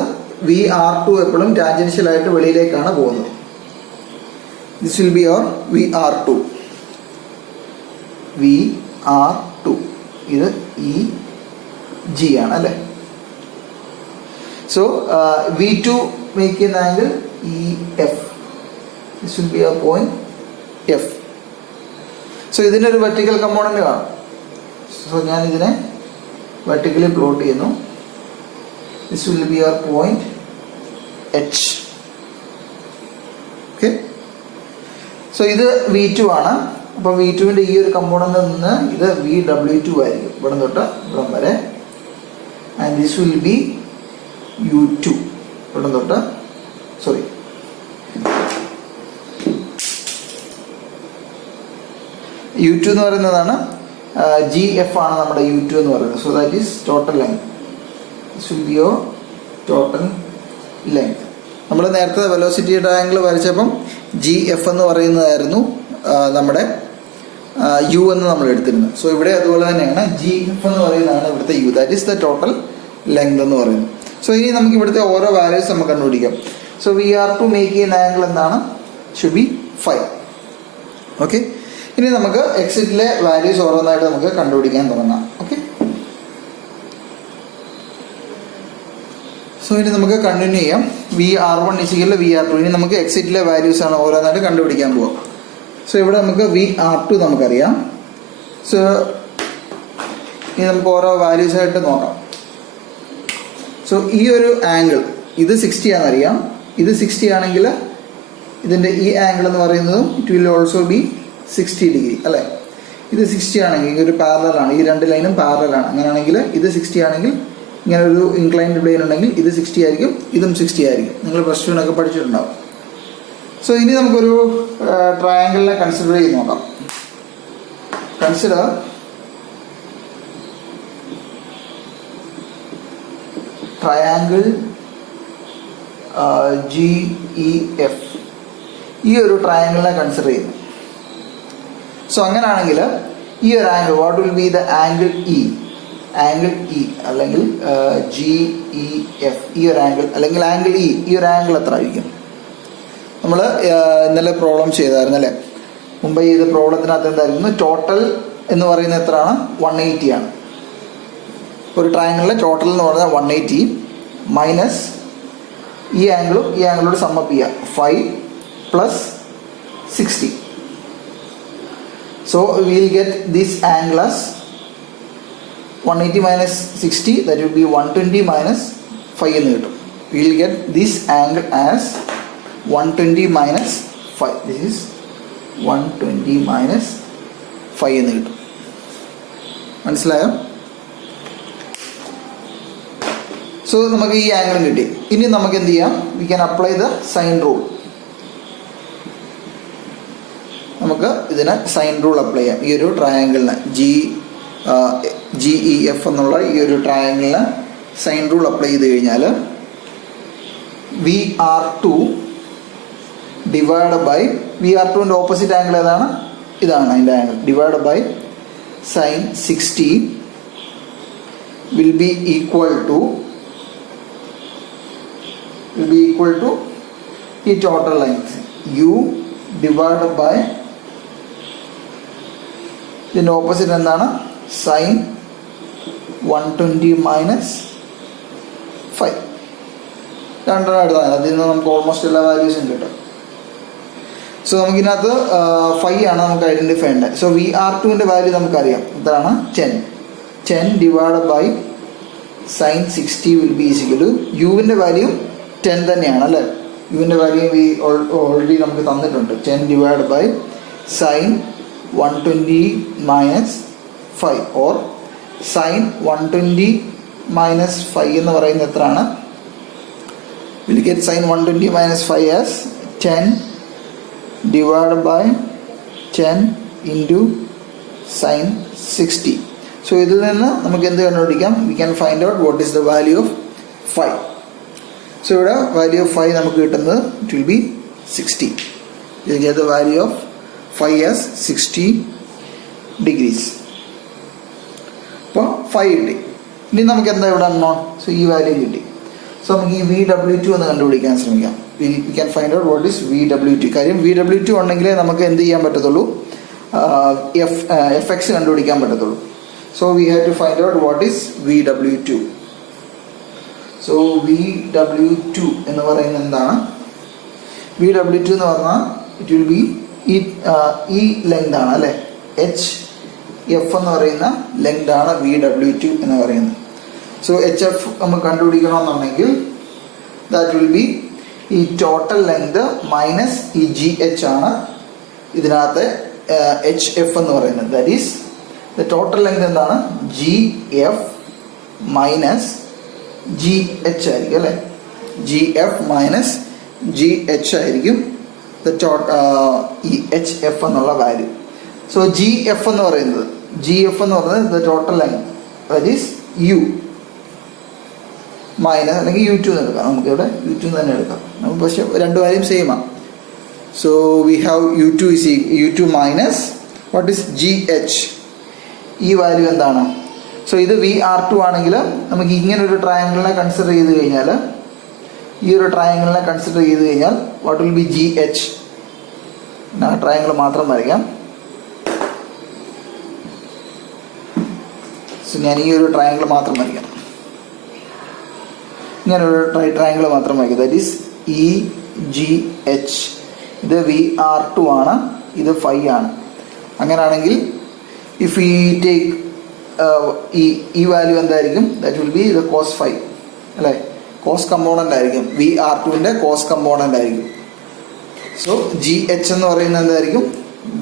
VR2 എപ്പോഴും ടാൻജൻഷ്യലായിട്ട് വെളിയിലേക്കാണ് പോകുന്നത്. This will be our VR2. VR2 ഇത് EG ആണ് അല്ലേ. So V2 make an angle EF. This will be a point F. So ഇതിൻ്റെ ഒരു വെർട്ടിക്കൽ കമ്പോണൻ്റ് കാണും. സോ ഞാൻ ഇതിനെ വെർട്ടിക്കലി പ്ലോട്ട് ചെയ്യുന്നു. This will be our point H. Okay, so ഇത് V2 ആണ്. അപ്പോൾ V2ൻ്റെ ഈ ഒരു കമ്പോണൻ്റിൽ നിന്ന് ഇത് VW2 ആയിരിക്കും, ഇവിടെ തൊട്ട് ഇവിടം വരെ. And this will B U2, ഇവിടെ തൊട്ട് സോറി U2 എന്ന് പറയുന്നതാണ് GF ആണ് നമ്മുടെ U2 എന്ന് പറയുന്നത്. So that is total length. This will be your total length. നമ്മൾ നേരത്തെ വെലോസിറ്റി ട്രയാങ്കിൾ വരച്ചപ്പം GF എന്ന് പറയുന്നതായിരുന്നു നമ്മുടെ U എന്ന് നമ്മൾ എടുത്തിരുന്നത്. സോ ഇവിടെ അതുപോലെ തന്നെയാണ് GF എന്ന് പറയുന്നതാണ് ഇവിടുത്തെ U. That is the total length എന്ന് പറയുന്നത്. സോ ഇനി നമുക്ക് ഇവിടുത്തെ ഓരോ വാല്യൂസ് നമുക്ക് കണ്ടുപിടിക്കാം. സോ VR2 മേക്ക് ചെയ്യുന്ന ആംഗിൾ എന്താണ്? Should be 5. ഓക്കെ, ഇനി നമുക്ക് എക്സിറ്റിലെ വാല്യൂസ് ഓരോന്നായിട്ട് നമുക്ക് കണ്ടുപിടിക്കാൻ തുടങ്ങാം. ഓക്കെ, സോ ഇനി നമുക്ക് കണ്ടിന്യൂ ചെയ്യാം. VR1 is equal VR2. ഇനി നമുക്ക് എക്സിറ്റിലെ വാല്യൂസ് ആണ് ഓരോന്നായിട്ട് കണ്ടുപിടിക്കാൻ പോവാം. സോ ഇവിടെ നമുക്ക് VR2 നമുക്കറിയാം. സോ ഇനി നമുക്ക് ഓരോ വാല്യൂസ് ആയിട്ട് നോക്കാം. സോ ഈ ഒരു ആംഗിൾ ഇത് 60 ആണെന്നറിയാം. ഇത് 60 ആണെങ്കിൽ ഇതിൻ്റെ ഈ ആംഗിൾ എന്ന് പറയുന്നതും it will also be 60 degree അല്ലേ. ഇത് 60 ആണെങ്കിൽ ഇതൊരു പാരലലാണ്, ഈ രണ്ട് ലൈനും പാരലലാണ്. അങ്ങനെയാണെങ്കിൽ ഇത് 60 ആണെങ്കിൽ ഇങ്ങനെ ഒരു ഇൻക്ലൈൻഡ് പ്ലെയിൻ ഉണ്ടെങ്കിൽ ഇത് 60 ആയിരിക്കും, ഇതും 60 ആയിരിക്കും. നിങ്ങൾ പ്ലസ് ടുവിനൊക്കെ പഠിച്ചിട്ടുണ്ടാവും. സോ ഇനി നമുക്കൊരു ട്രയാങ്കിളിനെ കൺസിഡർ ചെയ്ത് നോക്കാം. Consider triangle GEF. ഈ ഒരു ട്രയാങ്കിളിനെ കൺസിഡർ ചെയ്യുന്നു. സോ അങ്ങനെയാണെങ്കിൽ ഈ ഒരു angle what will be the angle E? Angle E അല്ലെങ്കിൽ GEF, ഈ ഒരു ആംഗിൾ അല്ലെങ്കിൽ ആംഗിൾ E, ഈ ഒരു ആംഗിൾ എത്ര ആയിരിക്കും? നമ്മൾ ഇന്നലെ പ്രോബ്ലം ചെയ്തായിരുന്നു അല്ലേ. മുമ്പ് ചെയ്ത പ്രോബ്ലത്തിനകത്ത് എന്തായിരുന്നു? ടോട്ടൽ എന്ന് പറയുന്നത് എത്രയാണ്? 180 ആണ്. ഒരു ട്രയാങ്കിളിലെ ടോട്ടൽ എന്ന് പറഞ്ഞാൽ 180 മൈനസ് ഈ ആംഗിളും ഈ ആംഗിളോട് സമ്മപ്പ് ചെയ്യുക 5 plus 60. So we will get this angle as 180 minus 60, that will be 120 minus 5 എന്ന് കിട്ടും. We will get this angle as 120 minus 5. This is 120 minus 5 എന്ന് കിട്ടും. മനസ്സിലായോ? സോ നമുക്ക് ഈ ആംഗിളും കിട്ടി. ഇനി നമുക്ക് എന്ത് ചെയ്യാം? We can apply the sine rule. നമുക്ക് ഇതിന് സൈൻ റൂൾ അപ്ലൈ ചെയ്യാം. ഈ ഒരു ട്രയാങ്കിളിന് GEF എന്നുള്ള ഈ ഒരു ട്രയാങ്കിളിന് സൈൻ റൂൾ അപ്ലൈ ചെയ്ത് കഴിഞ്ഞാൽ VR2 ഡിവൈഡ് ബൈ VR2ൻ്റെ ഓപ്പോസിറ്റ് ആംഗിൾ ഏതാണ്? ഇതാണ് അതിൻ്റെ ആംഗിൾ. Divide by sine 60 will be equal to ഈ total length U divide by ഇതിൻ്റെ ഓപ്പോസിറ്റ് എന്താണ്? Sine 120 minus 5. രണ്ടെണ്ണം എടുത്താൽ അതിൽ നിന്ന് നമുക്ക് ഓൾമോസ്റ്റ് എല്ലാ വാല്യൂസും കിട്ടും. സോ നമുക്കിതിനകത്ത് 5 ആണ് നമുക്ക് ഐഡൻറ്റിഫൈ ചെയ്യേണ്ടത്. സോ VR2ൻ്റെ വാല്യൂ നമുക്കറിയാം. എന്താണ്? 10 divide by sine 60 will be equal to യുവിൻ്റെ വാല്യൂ 10 തന്നെയാണ് അല്ലേ? യുവിൻ്റെ വാല്യൂ ഓൾറെഡി നമുക്ക് തന്നിട്ടുണ്ട്. 10 divide by sine 120 minus 5 or sine 120 minus 5 എന്ന് പറയുന്നത് എത്രയാണ്? Will get sine 120 minus 5 as 10 divided by 10 into sin 60. So ഇതിൽ നിന്ന് നമുക്ക് എന്ത് കണ്ടുപിടിക്കാം? We can find out what is the value of 5. So ഇവിടെ value of 5 നമുക്ക് കിട്ടുന്നത് it will be 60. You get the value of 5 as 60 degrees. അപ്പോൾ 5 കിട്ടി. ഇനി നമുക്ക് എന്താ ഇവിടെ unknown? So ഈ വാല്യൂ കിട്ടി. സോ നമുക്ക് ഈ VW2 എന്ന് കണ്ടുപിടിക്കാൻ ശ്രമിക്കാം. We can find out what is VW2. കാര്യം VW2 ഉണ്ടെങ്കിലേ നമുക്ക് എന്ത് ചെയ്യാൻ പറ്റത്തുള്ളൂ? FX കണ്ടുപിടിക്കാൻ പറ്റത്തുള്ളൂ. So we have to find out what is VW2. So VW2 എന്ന് പറയുന്നത് എന്താണ്? VW2 എന്ന് പറഞ്ഞാൽ ഇറ്റ് വിൽ ബി ഈ ലെങ്ത് ആണ് അല്ലേ? HF എന്ന് പറയുന്ന ലെങ്ത് ആണ് VW2 എന്ന് പറയുന്നത്. സോ HF നമുക്ക് കണ്ടുപിടിക്കണമെന്നുണ്ടെങ്കിൽ ദാറ്റ് വിൽ ബി ഈ ടോട്ടൽ ലെങ്ത് മൈനസ് ഈ GH ആണ് ഇതിനകത്ത് HF എന്ന് പറയുന്നത്. That is the total length എന്താണ്? GF മൈനസ് GH ആയിരിക്കും അല്ലേ? GF മൈനസ് GH ആയിരിക്കും ഈ HF എന്നുള്ള വാല്യൂ. സോ GF എന്ന് പറയുന്നത് the total length that is U minus അല്ലെങ്കിൽ U2 എന്ന് എടുക്കാം. നമുക്കിവിടെ U2 തന്നെ എടുക്കാം. നമുക്ക് പക്ഷേ രണ്ട് വാല്യൂം സെയിം ആണ്. So we have U2 minus what is GH. ഈ വാല്യൂ എന്താണ്? സോ ഇത് VR2 ആണെങ്കിൽ നമുക്ക് ഇങ്ങനൊരു ട്രയാങ്കിളിനെ കൺസിഡർ ചെയ്ത് കഴിഞ്ഞാൽ what will B GH? Triangle മാത്രം വരയ്ക്കാം. സോ ഞാൻ ഈ ഒരു ട്രയാങ്കിൾ മാത്രം വരയ്ക്കാം. ഇങ്ങനൊരു ട്രയാങ്കിൾ മാത്രം വരയ്ക്കുക. That is EGH. ഇത് VR2 ആണ്, ഇത് 5 ആണ്. അങ്ങനെയാണെങ്കിൽ ഇഫ് ഈ ടേക്ക് ഈ വാല്യൂ എന്തായിരിക്കും? That will be the cos 5 അല്ലേ? കോസ് കമ്പോണൻ്റ് ആയിരിക്കും. VR2ൻ്റെ കോസ് കമ്പോണൻ്റ് ആയിരിക്കും. സോ GH എന്ന് പറയുന്നത് എന്തായിരിക്കും?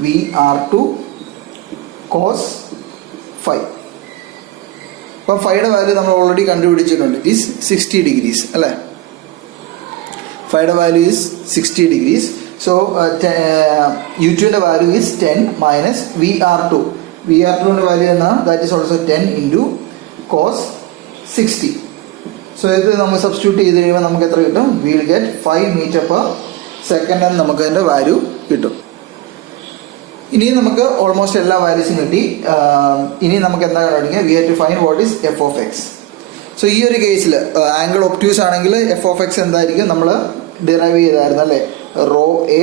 VR2 cos 5. അപ്പോൾ 5യുടെ വാല്യൂ നമ്മൾ ഓൾറെഡി കണ്ടുപിടിച്ചിട്ടുണ്ട്. ഇറ്റ് ഈസ് 60 ഡിഗ്രീസ് അല്ലേ? 5യുടെ വാല്യൂ ഈസ് 60 ഡിഗ്രീസ്. സോ U2ൻ്റെ വാല്യൂ ഈസ് 10 മൈനസ് VR2ൻ്റെ വാല്യൂ എന്നാണ്? That is also 10 into cos 60. So ഇത് നമ്മൾ സബ്സ്റ്റിറ്റ്യൂട്ട് ചെയ്ത് കഴിയുമ്പോൾ നമുക്ക് എത്ര കിട്ടും? We will get 5 metre per second എന്ന് നമുക്ക് അതിൻ്റെ വാല്യൂ കിട്ടും. ഇനി നമുക്ക് ഓൾമോസ്റ്റ് എല്ലാ വാല്യൂസും കിട്ടി. ഇനി നമുക്ക് എന്താ കണ്ടുപിടിക്കുക? We have to find what is f(x). So ഈ ഒരു കേസിൽ ആംഗിൾ ഒബ്റ്റ്യൂസ് ആണെങ്കിൽ f(x) എന്തായിരിക്കും? നമ്മൾ ഡിറൈവ് ചെയ്തായിരുന്നു അല്ലേ? Rho A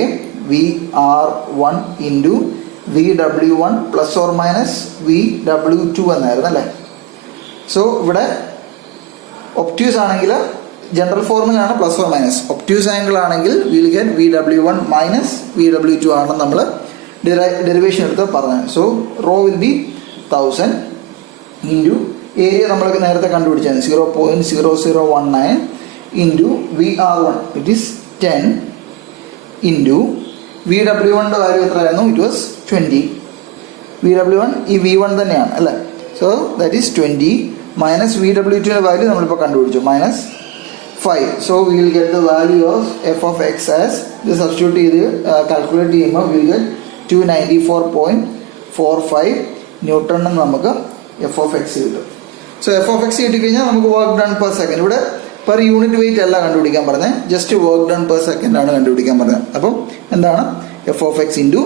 VR1 into VW1 plus or minus VW2 എന്നായിരുന്നു അല്ലേ? സോ ഇവിടെ ഒബ്റ്റ്യൂസ് ആണെങ്കിൽ ജനറൽ ഫോർമുലയാണ് plus or minus. Obtuse angle ആണെങ്കിൽ will get VW1 minus VW2 ആണെന്ന് നമ്മൾ ഡെറിവേഷൻ എടുത്ത് പറഞ്ഞത്. So rho will be 1000 into area നമ്മളൊക്കെ നേരത്തെ കണ്ടുപിടിച്ചാണ് 0.0019 into VR1 it is 10 into VW1ൻ്റെ വാല്യൂ എത്രയായിരുന്നു? It was 20. VW1 ഈ V1 തന്നെയാണ് അല്ലേ? So that is 20 minus VW2ൻ്റെ value നമ്മളിപ്പോൾ കണ്ടുപിടിച്ചു -5. So we will get the value of F of X as ഇത് സബ്സ്റ്റിറ്റ്യൂട്ട് ചെയ്ത് കാൽക്കുലേറ്റ് ചെയ്യുമ്പോൾ വിൽ ഗെറ്റ് 294.45 ന്യൂട്ടൺ എന്ന് നമുക്ക് എഫ് ഓഫ് എക്സ് കിട്ടും. സോ എഫ് ഓഫ് എക്സ് കിട്ടിക്കഴിഞ്ഞാൽ നമുക്ക് വർക്ക് ഡൺ പെർ സെക്കൻഡ് ഇവിടെ പെർ യൂണിറ്റ് വെയിറ്റ് അല്ല കണ്ടുപിടിക്കാൻ പറഞ്ഞത്, just work done per second ആണ് കണ്ടുപിടിക്കാൻ പറഞ്ഞത്. അപ്പം എന്താണ് F of X into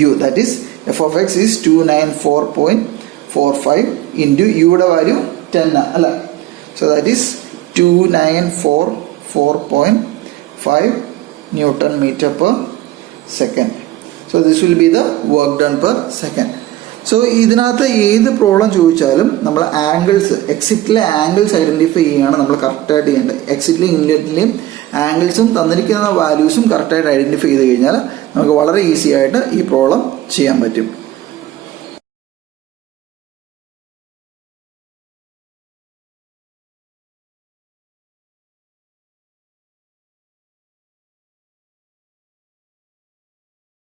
U, that is F of X is 294.45 into യുടെ വാല്യൂ 10 അല്ല. So that is 294.45 newton metre per second. So this will be the work done per second. So ഇതിനകത്ത് ഏത് problem ചോദിച്ചാലും നമ്മൾ angles എക്സിറ്റിലെ angles identify ചെയ്യുകയാണ് നമ്മൾ കറക്റ്റായിട്ട് ചെയ്യേണ്ടത്. എക്സിറ്റിലെയും ഇൻലെറ്റിലെയും ആംഗിൾസും തന്നിരിക്കുന്ന വാല്യൂസും കറക്റ്റായിട്ട് ഐഡൻറ്റിഫൈ ചെയ്ത് കഴിഞ്ഞാൽ നമുക്ക് വളരെ ഈസി ആയിട്ട് ഈ പ്രോബ്ലം ചെയ്യാൻ പറ്റും.